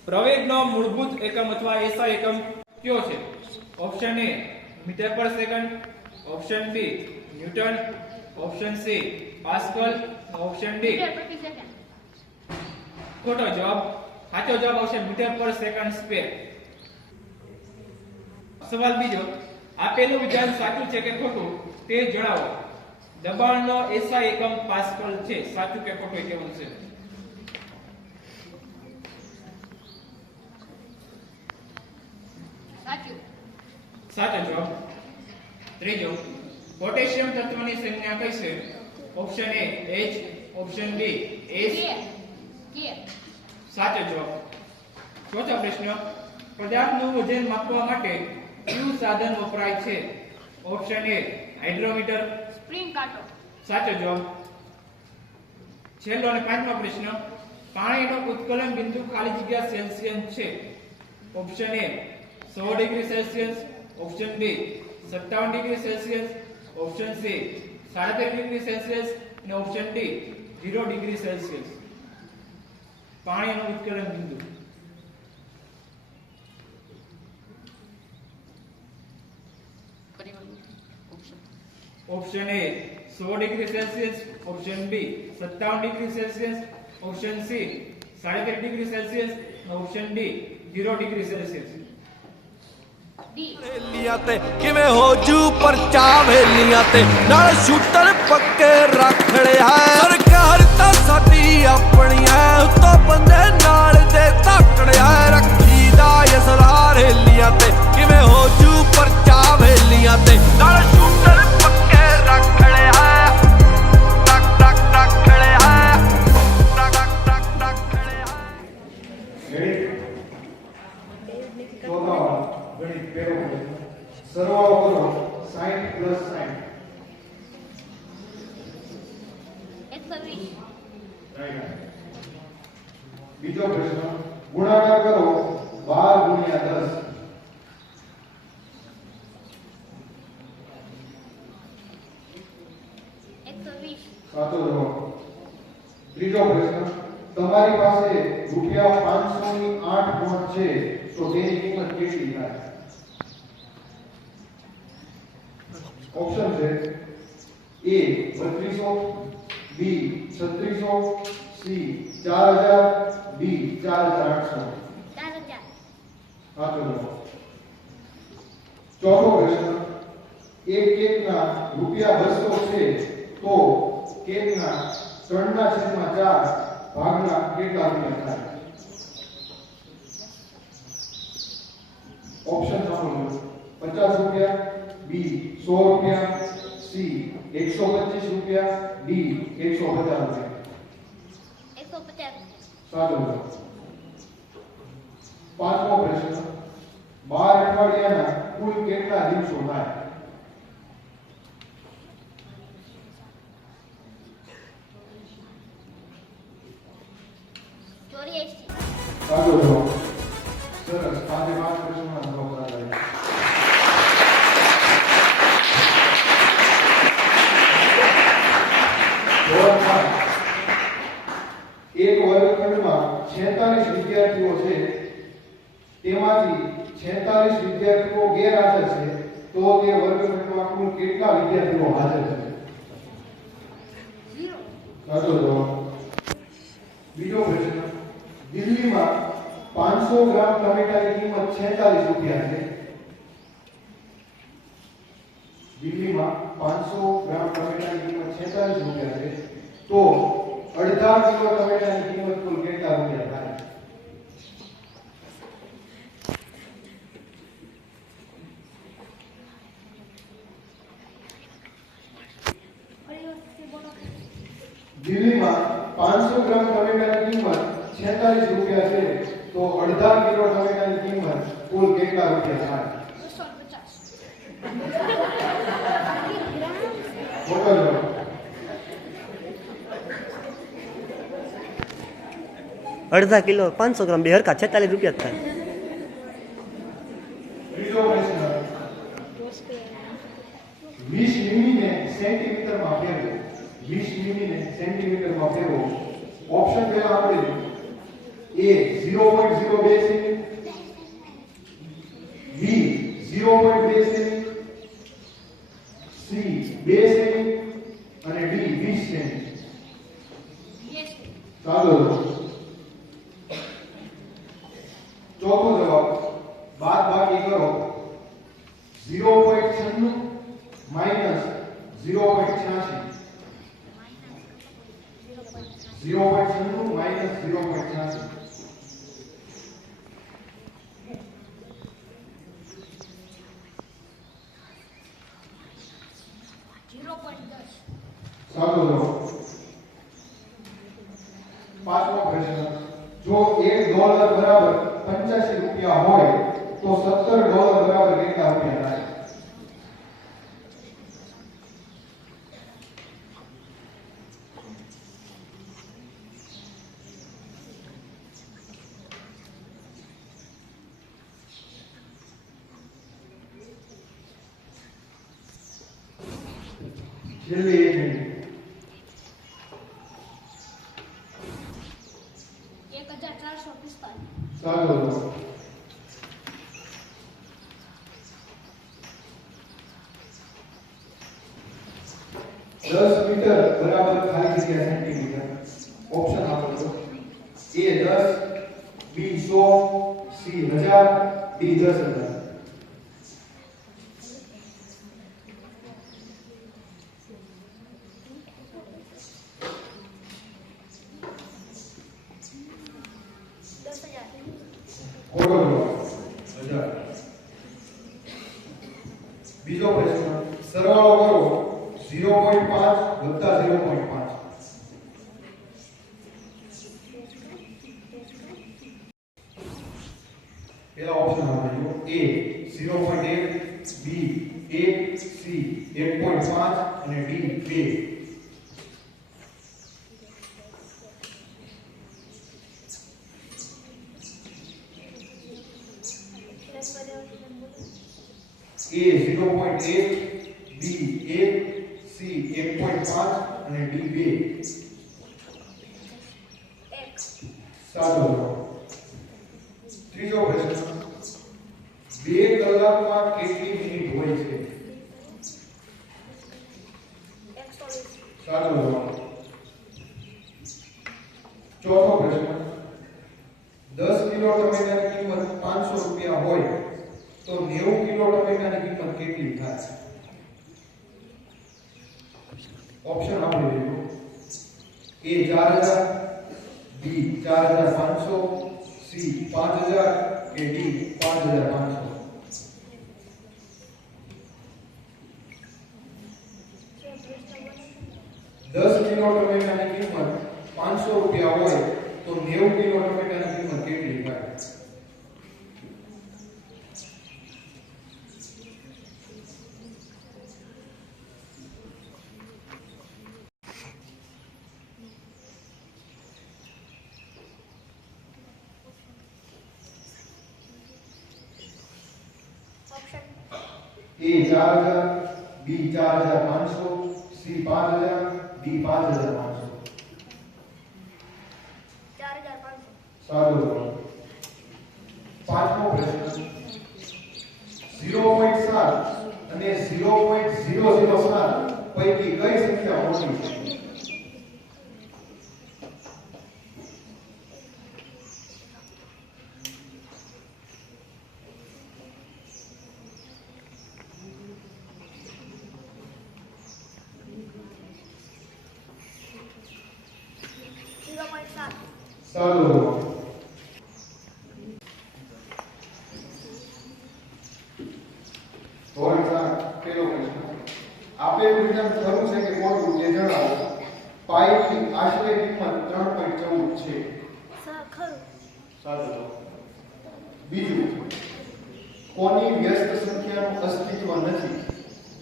પ્રવેગનો મૂળભૂત એકમ અથવા SI એકમ કયો છે? Option A metre per second, option B newton, option C pascal, option D metre પ્રતિ સેકન્ડ. ખોટો જવાબ. સાચો જવાબ આવશે મીટર પર સેકન્ડ સ્ક્વેર. સવાલ બીજો, આપેલું વિધાન સાચું છે કે ખોટું તે જણાવો. દબાણનો SI એકમ પાસ્કલ છે. સાચું કે ખોટું કહેવાનું છે? સાચું. સાચો જવાબ. ત્રીજો, પોટેશિયમ તત્વની સંજ્ઞા કઈ છે? Option A H, option B S. કે. સાચો જવાબ. ચોથો પ્રશ્ન, પદાર્થનું વજન માપવા માટે કયું સાધન વપરાય છે? ઓપ્શન એ હાઇડ્રોમીટર. સ્પ્રિંગ કાંટો. સાચો જવાબ. છેલ્લો અને પાંચમો પ્રશ્ન, પાણીનો ઉત્કલન બિંદુ ખાલી જગ્યા સેલ્સિયસ છે. Option A 100 degree Celsius, option B 57 degree Celsius, option C 37 degree Celsius અને ઓપ્શન ડી 0 ડિગ્રી સેલ્સિયસ. પાણીનું ઉત્કલન બિંદુ. Option A 100 degree Celsius, option B 57 degree Celsius, option C 37 degree Celsius અને ઓપ્શન ડી 0 ડિગ્રી સેલ્સિયસ. ਵੇਲੀਆਂ ਤੇ ਕਿਵੇਂ ਹੋ ਜੂ ਪਰਚਾ ਵੇਲੀਆਂ ਤੇ ਨਾਲ ਸ਼ੂਟਰ ਪੱਕੇ ਰੱਖ ਲਿਆ ਸਰਕਾਰ ਤਾਂ ਸਾਡੀ ਆ वेलियां ते किवें हो जू परचा वेलियां ते नाल शूटर पक्के रख लिया रख रख रख लिया रख रख रख लिया चौथा गणित पहलो सरवाळो करो 60 + 60 120 બીજો પ્રશ્ન ગુણાકાર કરો 12 × 10 120 સાચો જવાબ ત્રીજો પ્રશ્ન તમારી પાસે ₹500 ની 8 નોટ છે તો તેની કિંમત કેટલી થાય ઓપ્શન છે A 3200 B 3600 C 4000 D 4800 4000 સાચો જવાબ ચોથો પ્રશ્ન એક કેકના ₹200 છે તો કેકના 3/4 ભાગના કેટલા રૂપિયા થાય ઓપ્શન સાંભળો ₹50 B 100 C 125 D 150 150 સાચો જવાબ પાંચમો પ્રશ્ન 12 અઠવાડિયાના કુલ કેટલા દિવસો થાય સાચો જવાબ સરસ પાંચે પાંચ પ્રશ્નોના જવાબ સાચા છે ધોરણ 5 એક વર્ગખંડમાં 46 વિદ્યાર્થીઓ છે તેમાંથી 46 વિદ્યાર્થીઓ ગેરહાજર છે તો તે વર્ગખંડમાં કુલ કેટલા વિદ્યાર્થીઓ હાજર છે 0 સાચો જવાબ બીજો પ્રશ્ન દિલ્હીમાં 500 ગ્રામ ટમેટાની કિંમત 46 રૂપિયા છે દિલ્હીમાં 500 ગ્રામ ટમેટાની કિંમત 46 રૂપિયા છે તો અડધા કિલો ટમેટાની કિંમત કુલ કેટલા રૂપિયા થાય દિલ્હીમાં 500 ગ્રામ ટમેટાની કિંમત 46 રૂપિયા છે તો અડધા કિલો ટમેટાની કિંમત કુલ કેટલા રૂપિયા થાય 250 ખોટો જવાબ અડધા કિલો 500 ગ્રામ બે હરકા 46 રૂપિયા જ થાય ત્રીજો પ્રશ્ન 20 મીમીને સેન્ટીમીટરમાં ફેરવો 20 મીમીને સેન્ટીમીટરમાં ફેરવો ઓપ્શન પહેલા આપણે A 0.02 semi B 0.2 semi C 2 semi અને D 20 સેમી ચાલો ચોથો જવાબ બાદબાકી કરો 0.96 માઈનસ 0.86 0.96 માઈનસ 0.86 સાચો જવાબ પાંચમો પ્રશ્ન જો $1 બરાબર 85 રૂપિયા હોય તો $17 બરાબર કેટલા રૂપિયા થાય છેલ્લી એક મિનિટ 1445 સાચો જવાબ 10 મીટર બરાબર ખાલી જગ્યા સેન્ટીમીટર ઓપ્શન આપો છો A 10 B 100 C 1000 D 10000 ખોટો જવાબ 1000 બધા 0.5. પહેલા ઓપ્શન આપણે જો A 0.1, B 1, C 1.5 અને D 2. A 0.1, B 1, C 1.5 અને D 2. સાચો જવાબ. ત્રીજો પ્રશ્ન 2 કલાકમાં કેટલી મિનિટ હોય છે? સાચો જવાબ. ચોથો પ્રશ્ન 10 કિલો ટમેટાની કિંમત 500 રૂપિયા હોય તો 90 કિલો ટમેટાની કિંમત કેટલી થાય? ઓપ્શન આપી દેજો. A 4000, B 4500, C 5000 કે D 5500. દસ કિલો ટમેટાની કિંમત 500 રૂપિયા હોય તો 90 કિલો ટમેટાની કિંમત કેટલી થાય? A 4000, B 4500, C 5000, D 5500. 4500. સાચો જવાબ. પાંચમો પ્રશ્ન 0.7 અને 0.007 પૈકી કઈ સંખ્યા મોટી છે? સાચો જવાબ. ધોરણ 7 પહેલો પ્રશ્ન આપેલું વિધાન ખરું છે કે ખોટું તે જણાવો. પાઈની આશરે કિંમત 3.14 છે. ખરું. સાચો જવાબ. બીજું કોની વ્યસ્ત સંખ્યાનું અસ્તિત્વ નથી?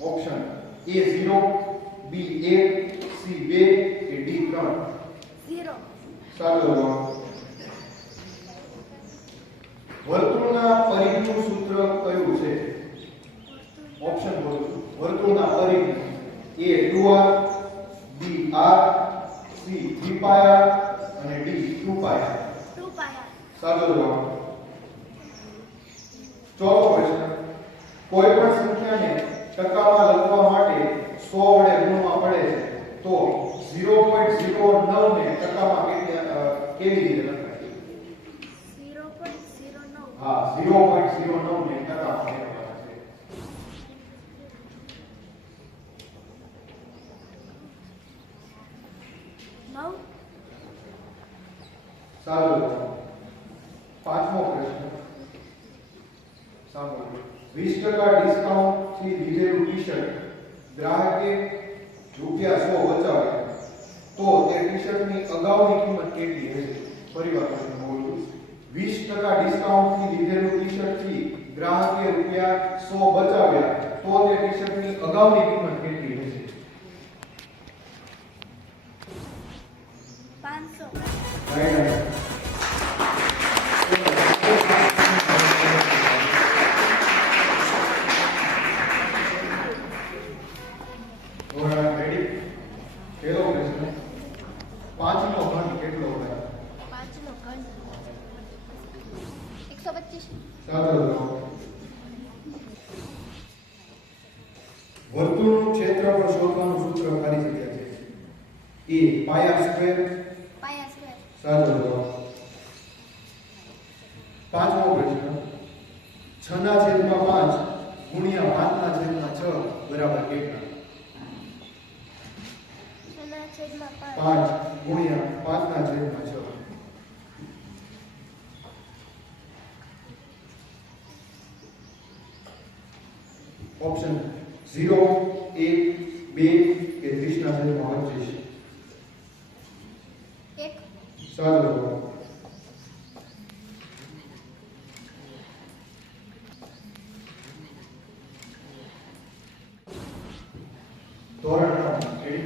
ઓપ્શન A 0, B 1, C 2 કે D 3. 0. સાચો જવાબ. વર્તુળના પરિઘનું સૂત્ર કયું છે? ઓપ્શન બોલું છું. વર્તુળના પરિઘ A 2r, B r, C 3πr અને D 2πr. 2 પાયા. સાચો જવાબ. ચોથો પ્રશ્ન કોઈ પણ સંખ્યાને ટકામાં લખવા માટે 100 વડે ગુણવા પડે છે તો 0.09 ને ટકામાં કેવી રીતે લખાય? 0.09. હા 0.09 ને ટકામાં લખવાના છે. સાચો જવાબ. પાંચમો પ્રશ્ન સાંભળો. 20% ડિસ્કાઉન્ટ થી લીધેલું ટી-શર્ટ ગ્રાહકે ₹100 બચાવ્યા તો તે ટી-શર્ટની અગાઉની કિંમત કેટલી હશે? ફરીવાર પ્રશ્ન બોલું. 20% ડિસ્કાઉન્ટ થી લીધેલું ટી-શર્ટ થી ગ્રાહકે ₹100 બચાવ્યા તો તે ટી-શર્ટની અગાઉની કિંમત કેટલી હશે? 500. રાઈટ. રેડી. પહેલો પ્રશ્ન 5 નો ઘન કેટલો હોય? 5 નો ઘન 125. સાચો જવાબ. વર્તુળનું ક્ષેત્રફળ શોધવાનું સૂત્ર ખાલી જગ્યા છે. A પાયા સ્ક્વેર. પાયા સ્ક્વેર. સાચો જવાબ. પાંચમો પ્રશ્ન 6/5 ગુણ્યા 5/6 બરાબર કેટલા? 6/5. 5 ગુણ્યા 5/6. ઓપ્શન 0, 1, 2 કે 30/25. સાચો જવાબ. ધોરણ 9.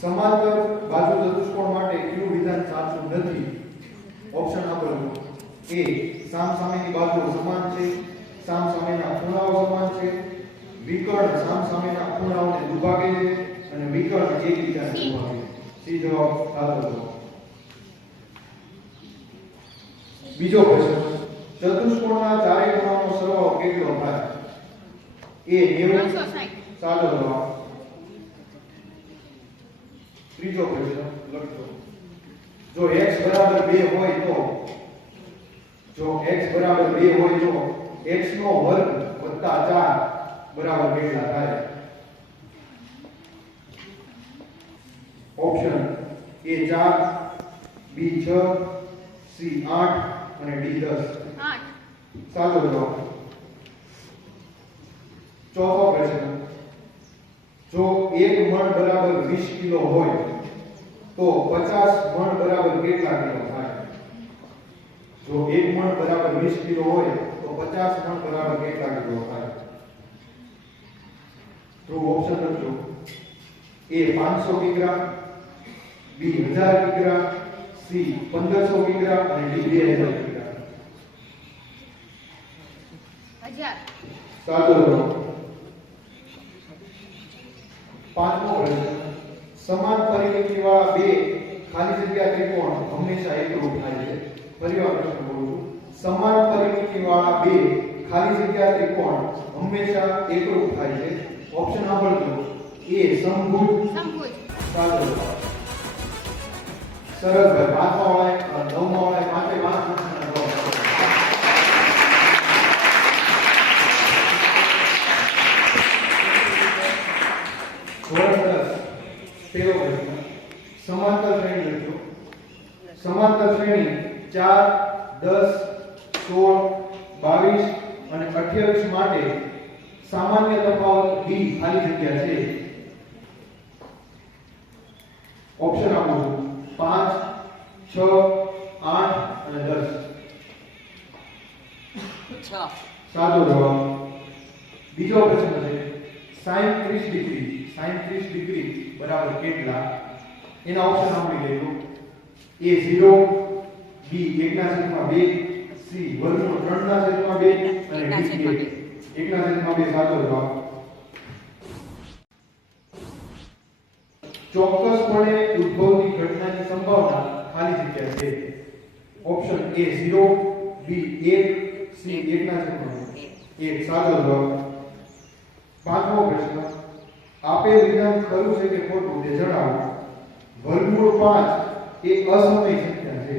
સમાંતર બાજુ ચતુષ્કોણ માટે કયું વિધાન સાચું નથી? ઓપ્શન આપેલું. એ સામસામેની બાજુઓ સમાન છે, સામસામેના ખૂણાઓ સમાન છે, વિકર્ણ સામસામેના ખૂણાઓને દુભાગે છે અને વિકર્ણ એકબીજાને દુભાગે છે. સી જવાબ સાચો જવાબ. બીજો પ્રશ્ન. ચતુષ્કોણના ચારેય ખૂણાઓનો સરવાળો કેટલો થાય? એ 90. સાચો જવાબ. ત્રીજો પ્રશ્ન લખજો. જો x બરાબર 2 હોય તો x નો વર્ગ વત્તા 4 બરાબર કેટલા થાય? ઓપ્શન A 4, B 6, C 8 અને D 10. 8. સાચો જવાબ. ચોથો પ્રશ્ન. જો 1 મણ બરાબર 20 કિલો હોય તો 50 મણ બરાબર કેટલા કિલો થાય? જો 1 મણ બરાબર 20 કિલો હોય તો 50 મણ બરાબર કેટલા કિલો થાય? તો ઓપ્શન લખજો. A 500 કિગ્રા, B 1000 કિગ્રા, C 1500 કિગ્રા અને D 2000 કિગ્રા. 1000. સાચો જવાબ. પાંચમો પ્રશ્ન. સમાન પરિમિતિવાળા બે ખાલી જગ્યા ત્રિકોણ હંમેશા એકરૂપ થાય છે. ફરીવાર પ્રશ્ન બોલું છું. સમાન પરિમિતિવાળા બે ખાલી જગ્યા ત્રિકોણ હંમેશા એકરૂપ થાય છે. ઓપ્શન સાંભળજો. એ સમભુજ. સમભુજ. સાચો જવાબ. સરસ ભાઈ. પાંચમા વાળા નવમા વાળા પાંચે પાંચ પ્રશ્નના જવાબ આપો. ધોરણ 10. પહેલો પ્રશ્ન. સમાંતર શ્રેણી લખો. સમાંતર શ્રેણી 4, 10, 16, 22 અને 28 માટે સામાન્ય તફાવત d ખાલી જગ્યા છે. ઓપ્શન આપું છું. 5, 6, 8 અને 10. 6. સાચો જવાબ. બીજો પ્રશ્ન છે. sin 30 ડિગ્રી બરાબર કેટલા? એના ઓપ્શન સાંભળી લેજો. A 0, B 1/2, C વર્ગમૂળ 3/2 અને D 1/2. સાચો જવાબ. ચોક્કસપણે ઉદ્ભવતી ઘટનાની સંભાવના ખાલી જગ્યા છે. Option A 0, B 1, C 1/1. સાચો જવાબ. પાંચમો પ્રશ્ન. આપેલ વિધાન ખરું છે કે ખોટું તે જણાવો. વર્ગમૂળ 5 એ અસમય સંખ્યા છે.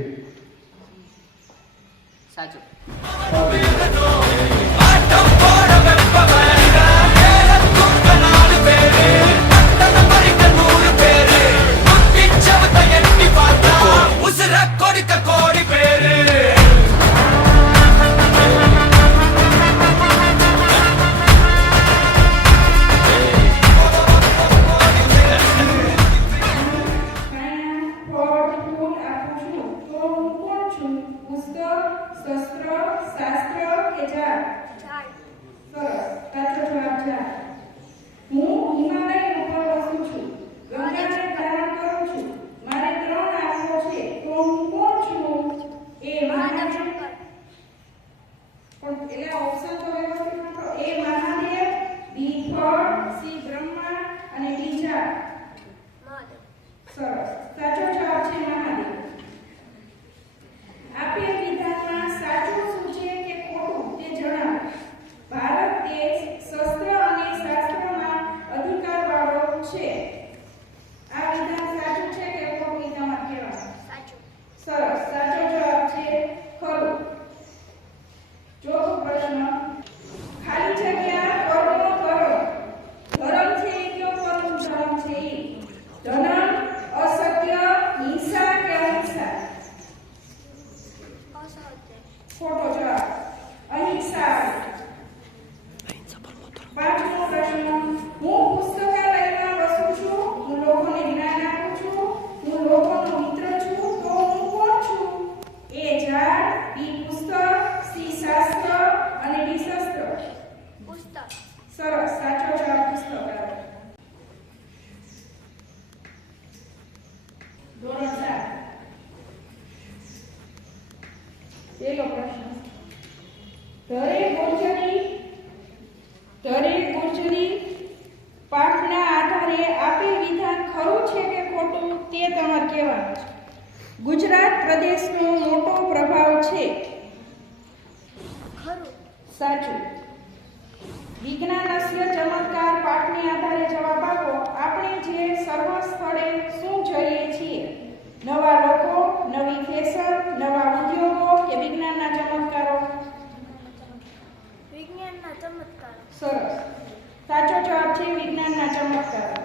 સાચું. ఆటం పోడవెప్పవైరా నేలకుంటనాలు పేరే పట్టణ పరిక నూరు పేరే ముట్టి చెవత ఎట్టి పాత ఉసిర కొడిక కోడి పేరే શસ્ત્ર શાસ્ત્ર કે આધારે આપેલ વિધાન ખરું છે કે ખોટું તે તમારે કહેવાનું છે. ગુજરાત પ્રદેશનો મોટો પ્રભાવ છે. સાચું. વિજ્ઞાનસ્ય ચમત્કાર પાઠને આધારે જવાબ આપો. આપણે જે સર્વ સ્થળે શું જોઈએ છીએ? નવા લોકો, નવી ફેશન, નવા ઉદ્યોગો કે વિજ્ઞાનના ચમત્કારો? વિજ્ઞાનના ચમત્કાર. સરસ. સાચો જવાબ છે વિજ્ઞાનના ચમત્કારો.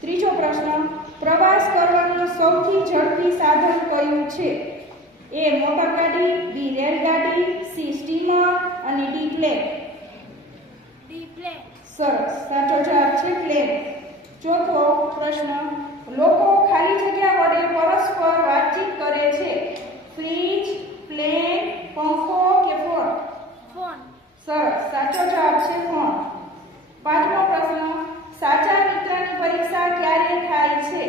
ત્રીજો પ્રશ્ન, પ્રવાસ કરવાનું સૌથી ઝડપી સાધન કયું છે? એ મોટરગાડી, બી રેલગાડી, સી સ્ટીમર અને ડી પ્લેન. સરસ. સાચો જવાબ છે પ્લેન. ચોથો પ્રશ્ન, લોકો ખાલી જગ્યા વડે પરસ્પર વાતચીત કરે છે. ફ્રીજ, પ્લેન, પંખો કે ફોન? સરસ. સાચો જવાબ છે ફોન. પાંચમો પ્રશ્ન, સાચા મિત્રની પરીક્ષા ક્યારે થાય છે?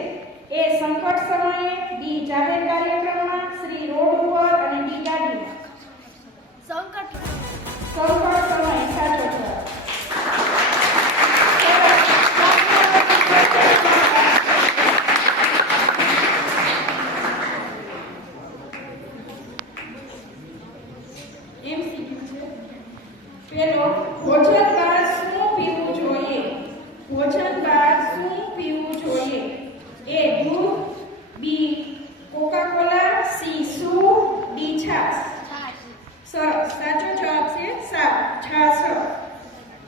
એ સંકટ સમયે, બી જાહેર કાર્યક્રમમાં, સી રોડ ઉપર અને ડી ગાડીમાં. સંકટ સમયે. સાચો જવાબ. પેલો, ભોજન બાદ શું પીવું જોઈએ? ભોજન બાદ શું પીવું જોઈએ? એ દૂધ, બી કોકા કોલા, સી સૂપ, ડી છાશ. સરસ. સાચો જવાબ છે છાશ.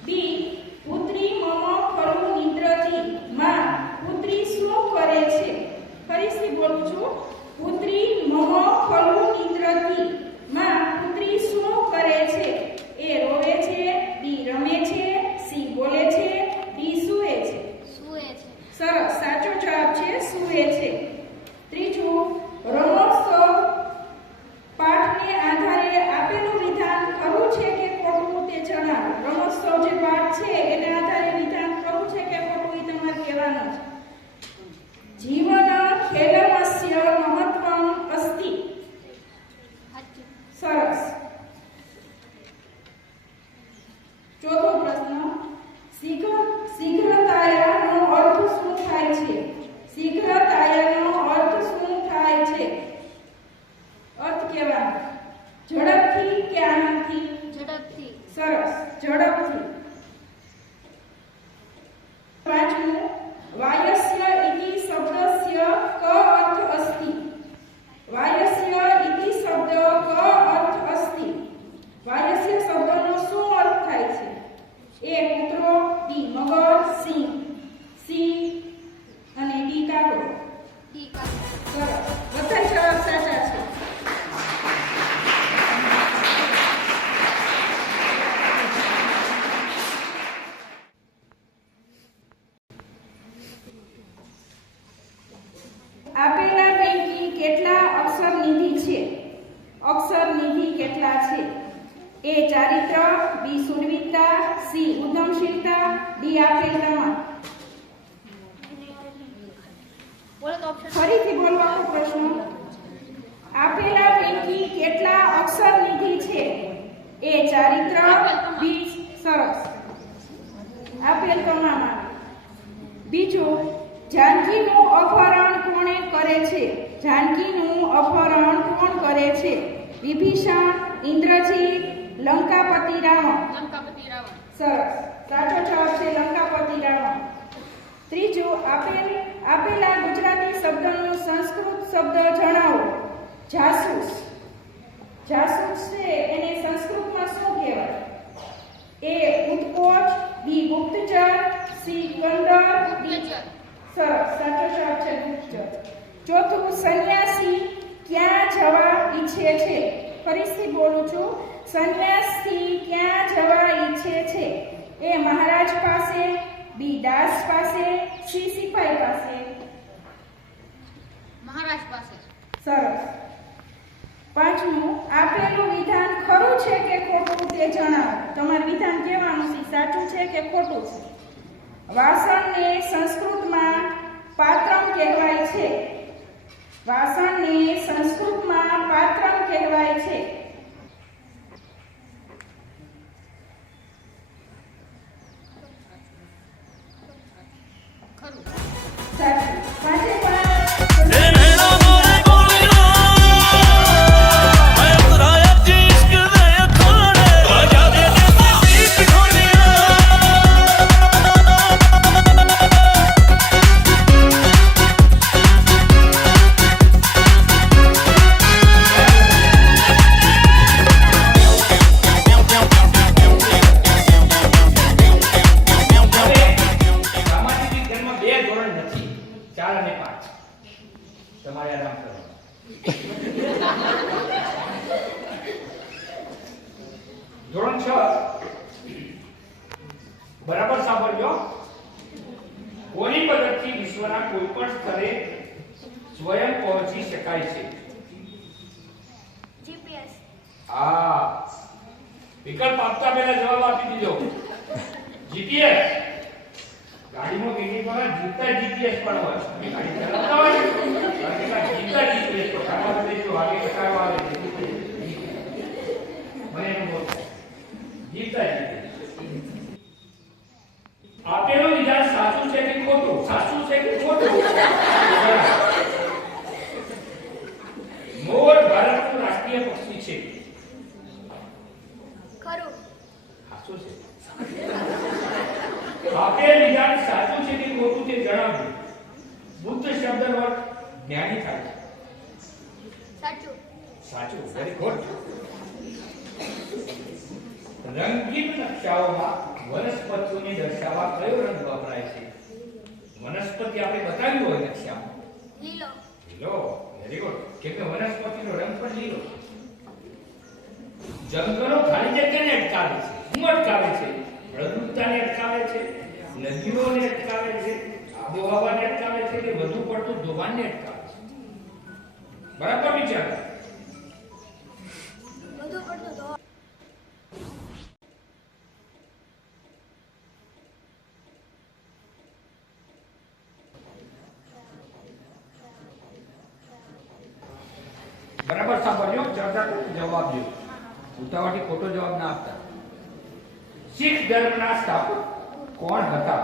બી પુત્રી મમ ખરું નિદ્રથી. માં, પુત્રી શું કરે છે? ફરીથી બોલું છું. પુત્રી મમ ખરું નિદ્રથી. માં, પુત્રી શું કરે છે? એ રોવે છે, બી રમે છે, સી બોલે છે, ડી સૂવે છે. સરસ. સાચો જવાબ છે સૂવે છે. ત્રીજું, રમોત્સવ પાઠને આધારે આપેલું વિધાન ખરું છે કે ખોટું તે જણાવો. રમોત્સવ જે પાઠ છે એને આધારે વિધાન ખરું છે કે ખોટું એ તમારે કહેવાનું છે. જીવન ખેલમસ્ય મહત્વમ અસ્તિ. સરસ. ચોથો પ્રશ્ન, શીઘ્રતાયાનો અર્થ શું થાય છે? શીઘ્રતાયાનો અર્થ શું થાય છે? અર્થ કહેવાનો. ઝડપથી કે આનંદથી? ઝડપથી. સરસ. ઝડપથી. પાંચમું, વાયસ્ય ઇતિ શબ્દસ્ય ક અર્થ અસ્તિ? વાયસ્ય ઇતિ શબ્દ ક અર્થ અસ્તિ? વાયસ્ય શબ્દનો શું અર્થ થાય છે? એ કૂતરો, બી મગર, સી અને ડી કાગડો. સરસ. બધા જવાબ સાચા છે. આપેલા પૈકી કેટલા અક્ષર નિધિ છે? અક્ષર નિધિ કેટલા છે? એ ચારિત્ર, બી સુરવીરતા, સી ઉદ્યમશીલતા, ડી આપેલ તમામ. ફરીથી બોલવાનો પ્રશ્ન. આપેલા પૈકી કેટલા અક્ષર નિધિ છે? એ ચારિત્ર, બી. સરસ. આપેલ તમામ. બીજું, જાનકીનું અપહરણ કોણે કરે છે? જાનકીનું અપહરણ કોણ કરે છે? વિભીષણ, ઇન્દ્રજીત, લંકાપતિ રાવણ. સરસ. સાચો જવાબ છે લંકાપતિ રાવણ. ત્રીજું, આપેલા ગુજરાતી શબ્દનો સંસ્કૃત શબ્દ જણાવો. જાસૂસ. જાસૂસ છે એને સંસ્કૃતમાં શું કહેવાય? એ ઉત્કોચ, બી ગુપ્તચર, સી કંદર, ડી. સરસ. સાચો જવાબ છે ગુપ્તચર. ચોથું, સંન્યાસી ક્યાં જવા ઈચ્છે છે? ફરીથી બોલું છું. સંન્યાસી ક્યાં જવા ઈચ્છે છે? એ મહારાજ પાસે, બી દાસ પાસે, સી સિપાઈ પાસે. મહારાજ પાસે. સરસ. પાંચમું, આપેલું વિધાન ખરું છે કે ખોટું તે જણાવો. તમારું વિધાન કહેવાનું છે સાચું છે કે ખોટું છે. વાસણને સંસ્કૃતમાં પાત્રમ કહેવાય છે. વાસણને સંસ્કૃતમાં પાત્રમ કહેવાય છે. ખરું. સાચું. પાંચે પાંચ સામાજિક વિજ્ઞાનમાં 2 ધોરણ નથી, 4 અને 5. તમારે આરામ કરવાનો. ધોરણ 6 બરાબર સાંભળજો. કોની મદદથી વિશ્વના કોઈ પણ સ્થળે સ્વયં પહોંચી શકાય છે? જીપીએસ. હા, વિકલ્પ આપતા પહેલા જવાબ આપી દીધો. જીપીએસ. ગાડીમાં બેઠી પર જીવતા જીપીએસ પણ હોય. તમે ગાડી ચલાવતા હોય ને, જીવતા જીપીએસ પર કાઢવા દે તો આગે કટાડવા આવે છે. મને એનું બોલ જીવતા જીપીએસ. આપેલું વિધાન સાચું છે કે ખોટું? સાચું છે કે ખોટું? મોર ભારતનું રાષ્ટ્રીય પક્ષી છે. ખરું. સાચું છે. આપેલ વિધાન સાચું છે કે ખોટું તે જણાવજો. બુદ્ધ શબ્દનો અર્થ જ્ઞાની થાય છે. સાચું. સાચું. Very good. રંગીન નકશાઓમાં વનસ્પતિઓને દર્શાવવા કયો રંગ વપરાય છે? વનસ્પતિ આપણે બતાવ્યું હોય નકશામાં લીલો. લીલો. Very good. કેમ કે વનસ્પતિનો રંગ પણ લીલો છે. જંગલો ખાલી જગ્યાને અટકાવે છે. શું અટકાવે છે? પ્રદૂષણને અટકાવે છે, નદીઓને અટકાવે છે, આબોહવાને અટકાવે છે કે વધુ પડતું ધોવાણને અટકાવે છે. બરાબર વિચાર. વધુ પડતું તો બરાબર સાંભળજો. ચર્ચા જવાબ દો. ઉતાવળથી ખોટો જવાબ ના આપતા. શીખ ધર્મના સ્થાપક કોણ હતા?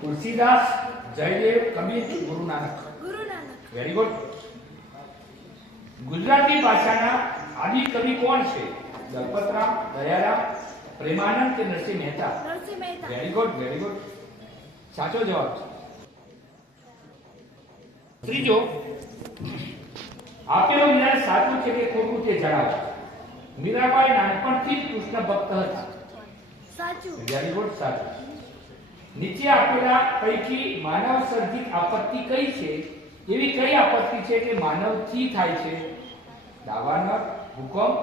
તુલસીદાસ, જયદેવ, કબીર, ગુરુ નાનક. ગુરુ નાનક. Very good. ગુજરાતી ભાષાના આદિ કવિ કોણ છે? દલપતરામ, દયારામ, પ્રેમાનંદ કે Narsinh Mehta? Narsinh Mehta. Very good. Very good. સાચો જવાબ છે. ત્રીજો, આપેલું વિધાન સાચું છે કે ખોટું તે જણાવો. મીરાબાઈ નાનપણથી જ કૃષ્ણ ભક્ત હતા. સાચું. Very good. સાચું. નીચે આપેલા પૈકી માનવ સર્જિત આપત્તિ કઈ છે? એવી કઈ આપત્તિ છે કે માનવથી થાય છે? દાવાનળ, ભૂકંપ,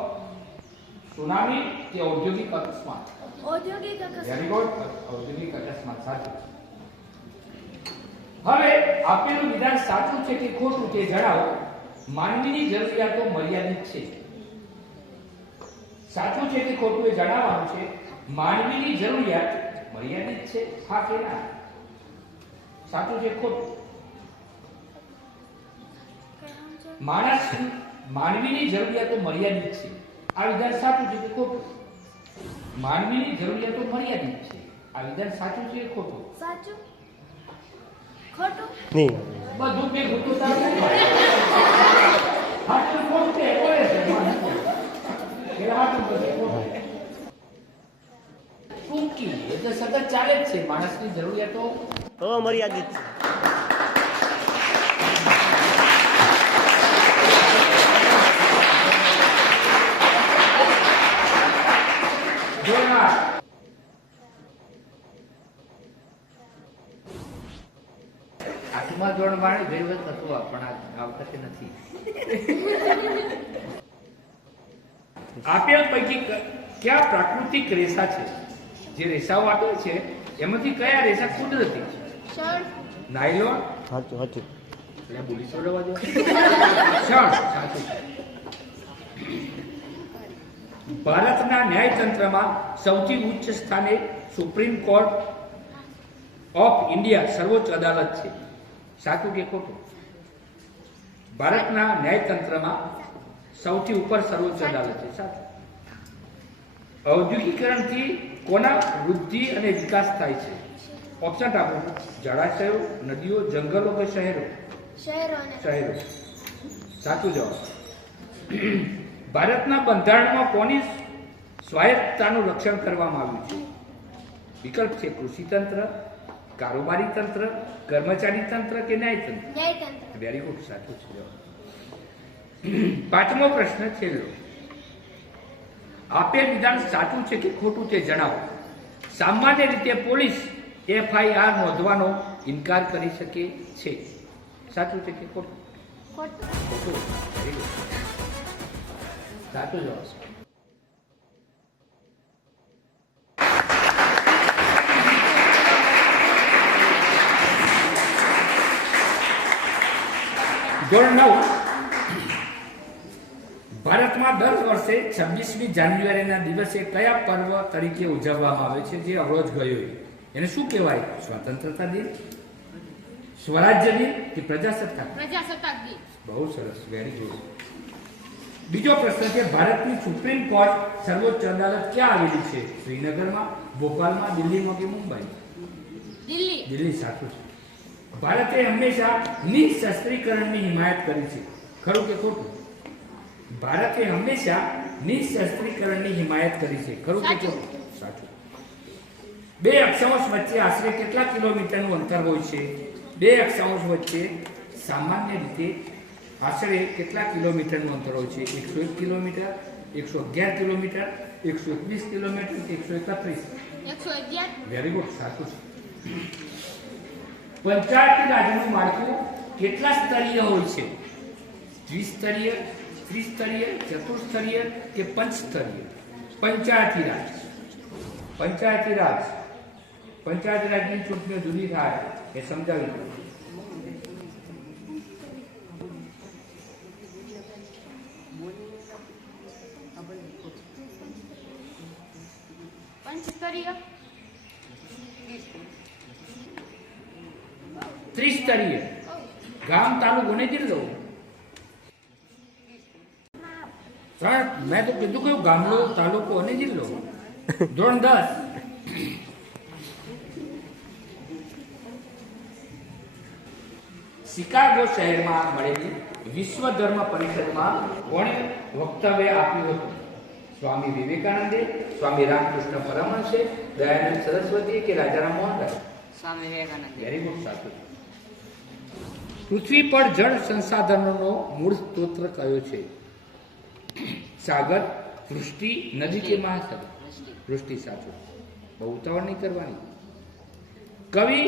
સુનામી કે ઔદ્યોગિક અકસ્માત? ઔદ્યોગિક અકસ્માત. Very good. ઔદ્યોગિક અકસ્માત. સાચું. હવે આપેલું વિધાન સાચું છે કે ખોટું તે જણાવો. માનવીની જરૂરિયાતો મર્યાદિત છે. સાચું છે કે ખોટું એ જણાવવાનું છે. માનવીની જરૂરિયાત મર્યાદિત છે. હા કે ના? સાચું છે ખોટું? માનવીની જરૂરિયાતો મર્યાદિત છે. આ વિધાન સાચું છે કે ખોટું? માનવીની જરૂરિયાતો મર્યાદિત છે. આ વિધાન સાચું છે કે ખોટું? સાચું. ખોટું. નહીં. બધું ભેગું તો સાચું હોય. સાચું ખોટું તે બોલે છે. સાચું બધું ખોટું. ટૂંકી એટલે સતત ચાલે જ છે. માણસની જરૂરિયાતો અમર્યાદિત છે. જોનાર. આઠમા ધોરણ વાળી ગઈ વખત હતું પણ આ વખતે નથી. આપેલ પૈકી કયા પ્રાકૃતિક રેસા છે? જે રેસાઓ આપેલ છે એમાંથી કયા રેસા કુદરતી છે? શર્ટ. નાયલોન. સાચું સાચું. એટલે બોલી છોડવા દો. શણ. સાચું છે. ભારતના ન્યાયતંત્રમાં સૌથી ઉચ્ચ સ્થાને સુપ્રીમ કોર્ટ ઓફ ઇન્ડિયા સર્વોચ્ચ અદાલત છે. સાચું કે ખોટું? ભારતના ન્યાયતંત્રમાં સૌથી ઉપર સર્વોચ્ચ અદાલત છે. સાચું. ઔદ્યોગિકરણથી કોના વૃદ્ધિ અને વિકાસ થાય છે? ઓપ્શન આપો. જળાશયો, નદીઓ, જંગલો કે શહેરો? શહેરોને શહેરો. સાચું જવાબ. ભારતના બંધારણમાં કોની સ્વાયત્તતાનું રક્ષણ કરવામાં આવ્યું છે? વિકલ્પ છે કૃષિ તંત્ર, કારોબારી તંત્ર, કર્મચારી તંત્ર કે ન્યાયતંત્ર? ન્યાયતંત્ર. વેરી ગુડ, સાચું છે જવાબ. પાંચમો પ્રશ્ન છેલ્લો. આપેલ વિધાન સાચું છે કે ખોટું તે જણાવો. સામાન્ય રીતે પોલીસ FIR નોંધવાનો ઇનકાર કરી શકે છે. સાચું છે કે ખોટું? ખોટું. ખોટું. વેરી ગુડ, સાચું જવાબ. ધોરણ 9. ભારતમાં દર વર્ષે 26મી જાન્યુઆરીના દિવસે કયા પર્વ તરીકે ઉજવવામાં આવે છે જે અવરોજ ગયો? એને શું કહેવાય? સ્વતંત્રતા દિન, સ્વરાજ્ય દિન કે પ્રજાસત્તાક? પ્રજાસત્તાક દિન. બહુ સરસ, વેરી ગુડ. બીજો પ્રશ્ન છે ભારતની સુપ્રીમ કોર્ટ સર્વોચ્ચ અદાલત ક્યાં આવેલી છે? શ્રીનગરમાં, ભોપાલમાં, દિલ્હીમાં કે મુંબઈ? દિલ્હી. દિલ્હી. સાચું છે. ભારતે હંમેશા નિઃશસ્ત્રીકરણની હિમાયત કરી છે. ખરું કે ખોટું? ભારતે હંમેશા નિઃશસ્ત્રીકરણની હિમાયત કરી છે. ખરું કે ખોટું? સાચું. બે અક્ષાંશ વચ્ચે આશરે કેટલા કિલોમીટરનું અંતર હોય છે? બે અક્ષાંશ વચ્ચે સામાન્ય રીતે આશરે કેટલા કિલોમીટરનું અંતર હોય છે? 101 kilometre, 111 kilometre, 121 kilometre, 131? 111. Very good, સાચું છે. પંચાયતી રાજનું માળખું કેટલા સ્તરીય હોય છે? દ્વિસ્તરીય, ત્રિસ્તરીય, ચતુસ્તરીય કે પંચસ્તરીય? પંચાયતી રાજ. પંચાયતી રાજ. પંચાયતી રાજની ચૂંટણીઓ જુદી થાય એ સમજાવી દો. પંચસ્તરીય. ત્રિસ્તરીય. ગામ, તાલુકો ને જિલ્લો. સર મેં તો કીધું કયું? ગામડો, તાલુકો અને જિલ્લો. ધોરણ 10. શિકાગો શહેરમાં મળેલી વિશ્વ ધર્મ પરિષદમાં કોણે વક્તવ્ય આપ્યું હતું? સ્વામી વિવેકાનંદે, સ્વામી રામકૃષ્ણ પરમહંસે, દયાનંદ સરસ્વતી કે રાજારામ મોહનરાય? સ્વામી વિવેકાનંદ. વેરી ગુડ, સાચું. પૃથ્વી પર જળ સંસાધનોનો મૂળ સ્ત્રોત કયો છે? સાગર, વૃષ્ટિ, નદી કે મહાસાગર? વૃષ્ટિ. સાચું. બહુ ઉતાવળ નહીં કરવાની. કવિ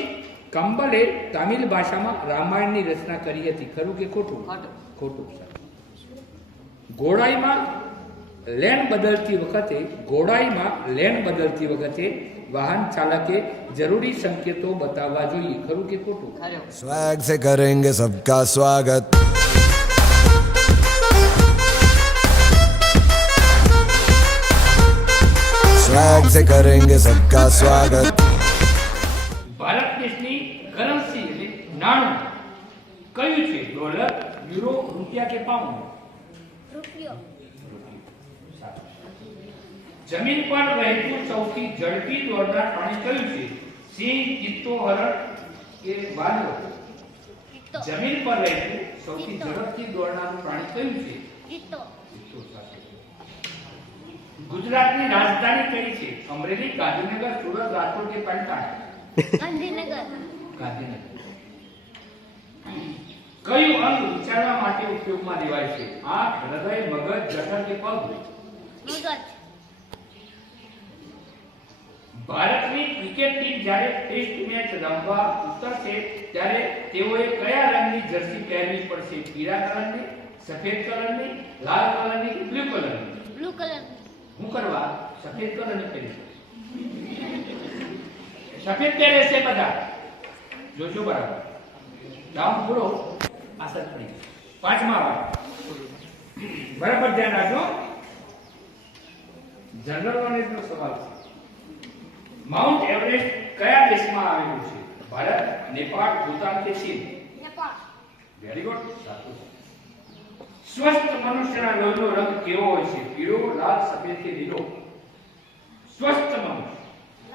કંબલે તમિલ ભાષામાં રામાયણની રચના કરી હતી. ખરું કે ખોટું? ખોટું. સાચું. ઘોડાઈમાં લેન બદલતી વખતે વાહન ચાલકે જરૂરી સંકેતો બતાવવા જોઈએ. ખરું કે ખોટું? स्वैग से करेंगे सबका स्वागत स्वैग से करेंगे सबका स्वागत ભારત દેશની કરન્સી એટલે નાણું કયું છે? ડોલર, યુરો, રૂપિયા કે પાઉન્ડ? રૂપિયો. જમીન પર રહેતું સૌથી ઝડપી દોડનાર પ્રાણી કયું છે? સિંહ, ચિત્તો, હરણ કે વાનર? ચિત્તો. જમીન પર રહેતું સૌથી ઝડપથી દોડનારું પ્રાણી કયું છે? ચિત્તો. ચિત્તો. સાચું. ગુજરાતની રાજધાની કઈ છે? અમરેલી, ગાંધીનગર, સુરત, રાજકોટ કે પાટણ? ગાંધીનગર. ગાંધીનગર. કયું અંગ વિચારવા માટે ઉપયોગમાં લેવાય છે? આંખ, હૃદય, મગજ, જઠર કે પગ? મગજ. ભારતની ક્રિકેટ ટીમ જ્યારે ટેસ્ટ મેચ રમવા ઉતરશે ત્યારે તેઓએ કયા રંગની જર્સી પહેરવી પડશે? પીળા કલરની, સફેદ કલરની, લાલ કલરની કે બ્લુ કલરની? Blue colour. હું કરવા સફેદ કલરની પહેરી સફેદ પહેરે છે બધા. જોજો બરાબર. નામ બોલો. આસર પડી. પાંચમા વાર બરાબર ધ્યાન રાખજો. જનરલ નોલેજનો સવાલ છે. માઉન્ટ એવરેસ્ટ કયા દેશમાં આવેલું છે? ભારત, નેપાળ, ભૂતાન કે ચીન? નેપાળ. વેરી ગુડ, સાચું. સ્વસ્થ મનુષ્યના લોહીનો રંગ કેવો હોય છે? પીળો, લાલ, સફેદ કે લીલો? સ્વસ્થ મનુષ્ય,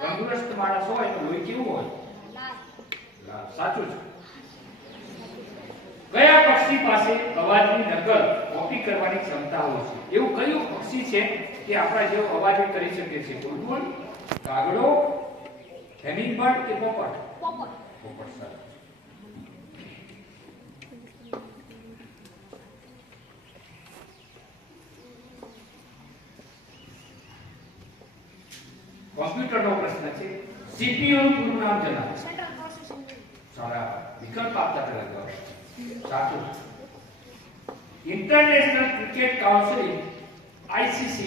તંદુરસ્ત માણસ હોય તો લોહી કેવું હોય? સાચું છે. કયા પક્ષી પાસે અવાજની નકલ કોપી કરવાની ક્ષમતા હોય છે? એવું કયું પક્ષી છે કે આપણા જેવો અવાજ એ કરી શકે છે? બુલબુલ, કાગડો, હેમિંગબર્ડ કે પોપટ? પોપટ. પોપટ. સારું. કોમ્પ્યુટરનો પ્રશ્ન છે. સીપીયુ નું પૂરું નામ જણાવો. Central processing unit. સારા વિકલ્પ આપતા પહેલા જવાબ સાચું. ઇન્ટરનેશનલ ક્રિકેટ કાઉન્સિલ ICC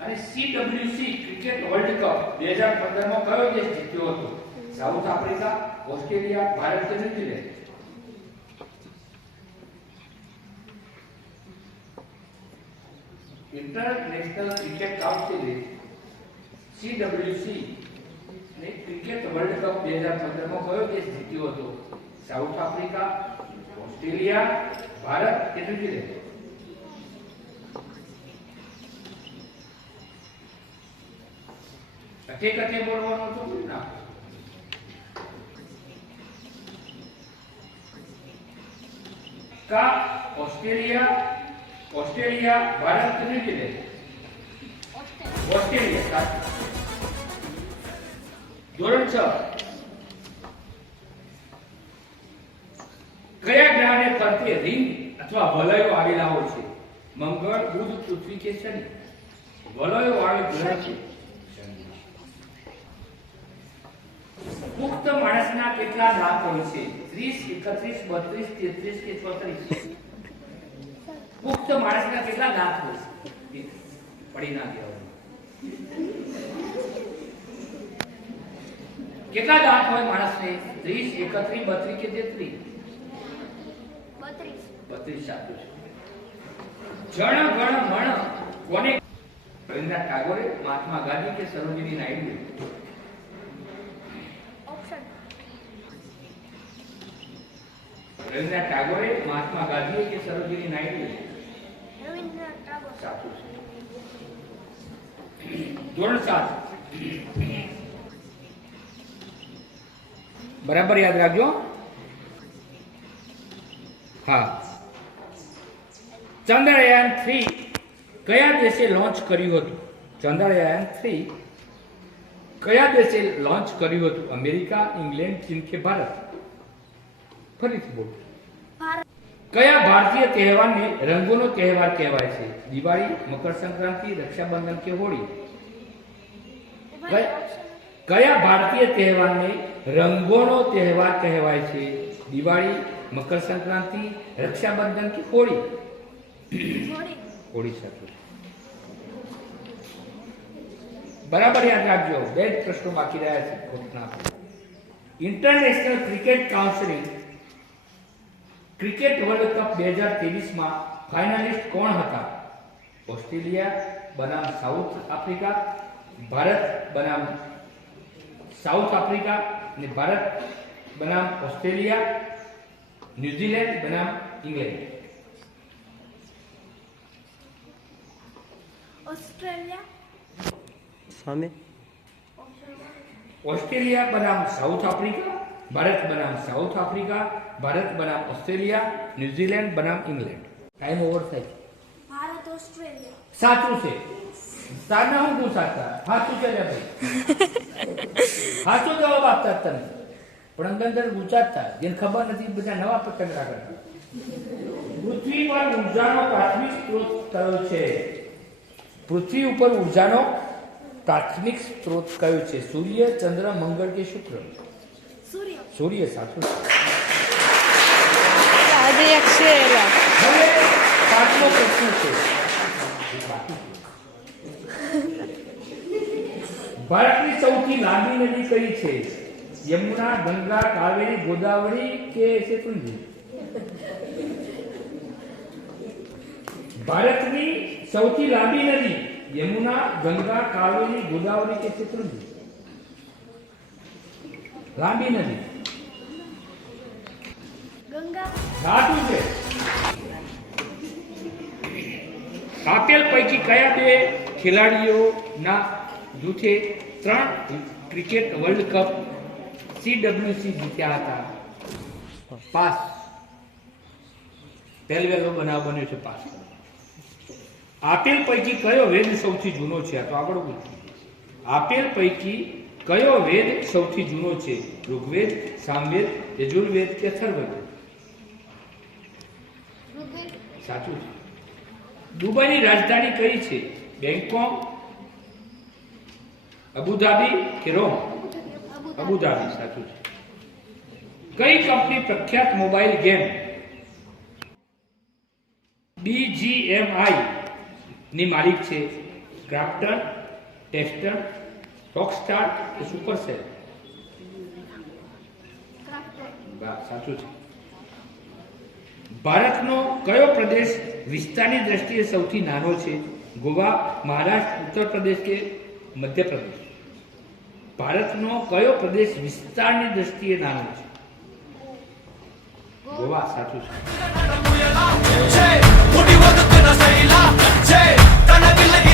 અને CWC ક્રિકેટ વર્લ્ડ કપ 2015 માં કયો દેશ જીત્યો હતો? સાઉથ આફ્રિકા, ઓસ્ટ્રેલિયા, ભારત કે New Zealand? International Cricket council CWC ને ક્રિકેટ વર્લ્ડ કપ 2015 માં કયો દેશ જીત્યો હતો? સાઉથ આફ્રિકા, ઓસ્ટ્રેલિયા, ભારત કે ન્યુઝીલેન્ડ? કથે બોલવાનું હતું ના. કા ઓસ્ટ્રેલિયા, ભારત કે ન્યુઝીલેન્ડ? ઓસ્ટ્રેલિયા. ધોરણ 6. કયા ગ્રહને ફરતે રિંગ અથવા વલયો આવેલા હોય છે? મંગળ, બુધ, પૃથ્વી કે શનિ? વલયો વાળો ગ્રહ છે શનિ. પુખ્ત માણસના કેટલા દાંત હોય છે? 30, 31, 32, 33 કે 34? પુખ્ત માણસના કેટલા દાંત હોય છે? પડી ના દેવાનું. કેટલા દાંત હોય માણસને? 30, 31, 32 કે 33? 32 સાચું છે. જણ ગણ મણ કોને? રવીન્દ્રનાથ ટાગોરે, મહાત્મા ગાંધી કે સરોજિની નાયડુ? ઓપ્શન. રવીન્દ્રનાથ ટાગોરે, મહાત્મા ગાંધી કે સરોજિની નાયડુ? રવીન્દ્રનાથ ટાગોર. સાચું છે. ધોરણ 7. બરાબર યાદ રાખજો. હા. ચંદ્રયાન 3 કયા દેશે લોન્ચ કર્યું હતું? ચંદ્રયાન 3 કયા દેશે લોન્ચ કર્યું હતું? અમેરિકા, ઇંગ્લેન્ડ, ચીન કે ભારત? ફરીથી બોલો. ભારત. કયા ભારતીય તહેવારને રંગોનો તહેવાર કહેવાય છે? દિવાળી, મકર સંક્રાંતિ, રક્ષાબંધન કે હોળી? કયા ભારતીય તહેવારને રંગોનો તહેવાર કહેવાય છે? દિવાળી, મકર સંક્રાંતિ, રક્ષાબંધન કે હોળી? હોળી સાચું. બરાબર યાદ રાખજો. 2 પ્રશ્નો બાકી રહ્યા છે ખોટના. International Cricket Council Cricket World Cup 2023 માં ફાઇનલિસ્ટ કોણ હતા? ઓસ્ટ્રેલિયા બનામ સાઉથ આફ્રિકા, ભારત બનામ સાઉથ આફ્રિકા અને ભારત બનામ ઓસ્ટ્રેલિયા, ન્યુઝીલેન્ડ બનામ ઇંગ્લેન્ડ? ઓસ્ટ્રેલિયા. સામે ઓસ્ટ્રેલિયા બનામ સાઉથ આફ્રિકા, ભારત બનામ સાઉથ આફ્રિકા, ભારત બનામ ઓસ્ટ્રેલિયા, ન્યુઝીલેન્ડ બનામ ઇંગ્લેન્ડ? ટાઈમ ઓવર થાય. ભારત ઓસ્ટ્રેલિયા. સાચું છે. તારના હું પૂછાતા સાચું છે ને ભાઈ? સાચો જવાબ આપતા જ તમે પણ અંદર ગુચાતા જેને ખબર નથી બધા નવા પતંગા કરતા. પૃથ્વી પર ઉર્જાનો પ્રાથમિક સ્ત્રોત કયો છે? પૃથ્વી ઉપર ઉર્જાનો પ્રાથમિક સ્ત્રોત કયો છે? સૂર્ય, ચંદ્ર, મંગળ કે શુક્ર? સૂર્ય. સૂર્ય સાચું છે. આજે એક છે એલા. હવે 5મો પ્રશ્ન છે. ભારતની સૌથી લાંબી નદી કઈ છે? યમુના, ગંગા, કાવેરી, ગોદાવરી કે શેત્રુંજી? ભારતની સૌથી લાંબી નદી યમુના, ગંગા, કાવેરી, ગોદાવરી કે શેત્રુંજી? લાંબી નદી ગંગા. સાચું છે. આપેલ પૈકી કયા 2 ખેલાડીઓના જૂથે 3 ક્રિકેટ વર્લ્ડ કપ CWC જીત્યા હતા? પાસ પહેલો બનાવ બન્યો છે પાસ. આપેલ પૈકી કયો વેદ સૌથી જૂનો છે? આ તો આગળ પૂછ્યું. આપેલ પૈકી કયો વેદ સૌથી જૂનો છે? ઋગ્વેદ, સામવેદ, યજુર્વેદ કે અથર્વવેદ? સાચું છે. દુબઈની રાજધાની કઈ છે? બેંકોક, અબુધાબી કે રોમ? અબુધાબી. સાચું છે. કઈ કંપની પ્રખ્યાત મોબાઈલ ગેમ BGMI ની માલિક છે? ક્રાફ્ટન, ટેસ્ટન, રોકસ્ટાર કે સુપરસેલ? સાચું છે. ભારતનો કયો પ્રદેશ વિસ્તારની દ્રષ્ટિએ સૌથી નાનો છે? ગોવા, મહારાષ્ટ્ર, ઉત્તર પ્રદેશ કે મધ્યપ્રદેશ? ભારતનો કયો પ્રદેશ વિસ્તારની દ્રષ્ટિએ નાનો છે? ગોવા. સાચું છે. ಮುಡಿ ಒದುಕಿನ ಶೈಲ ಜೈ ತನಗಿಲ್ಲ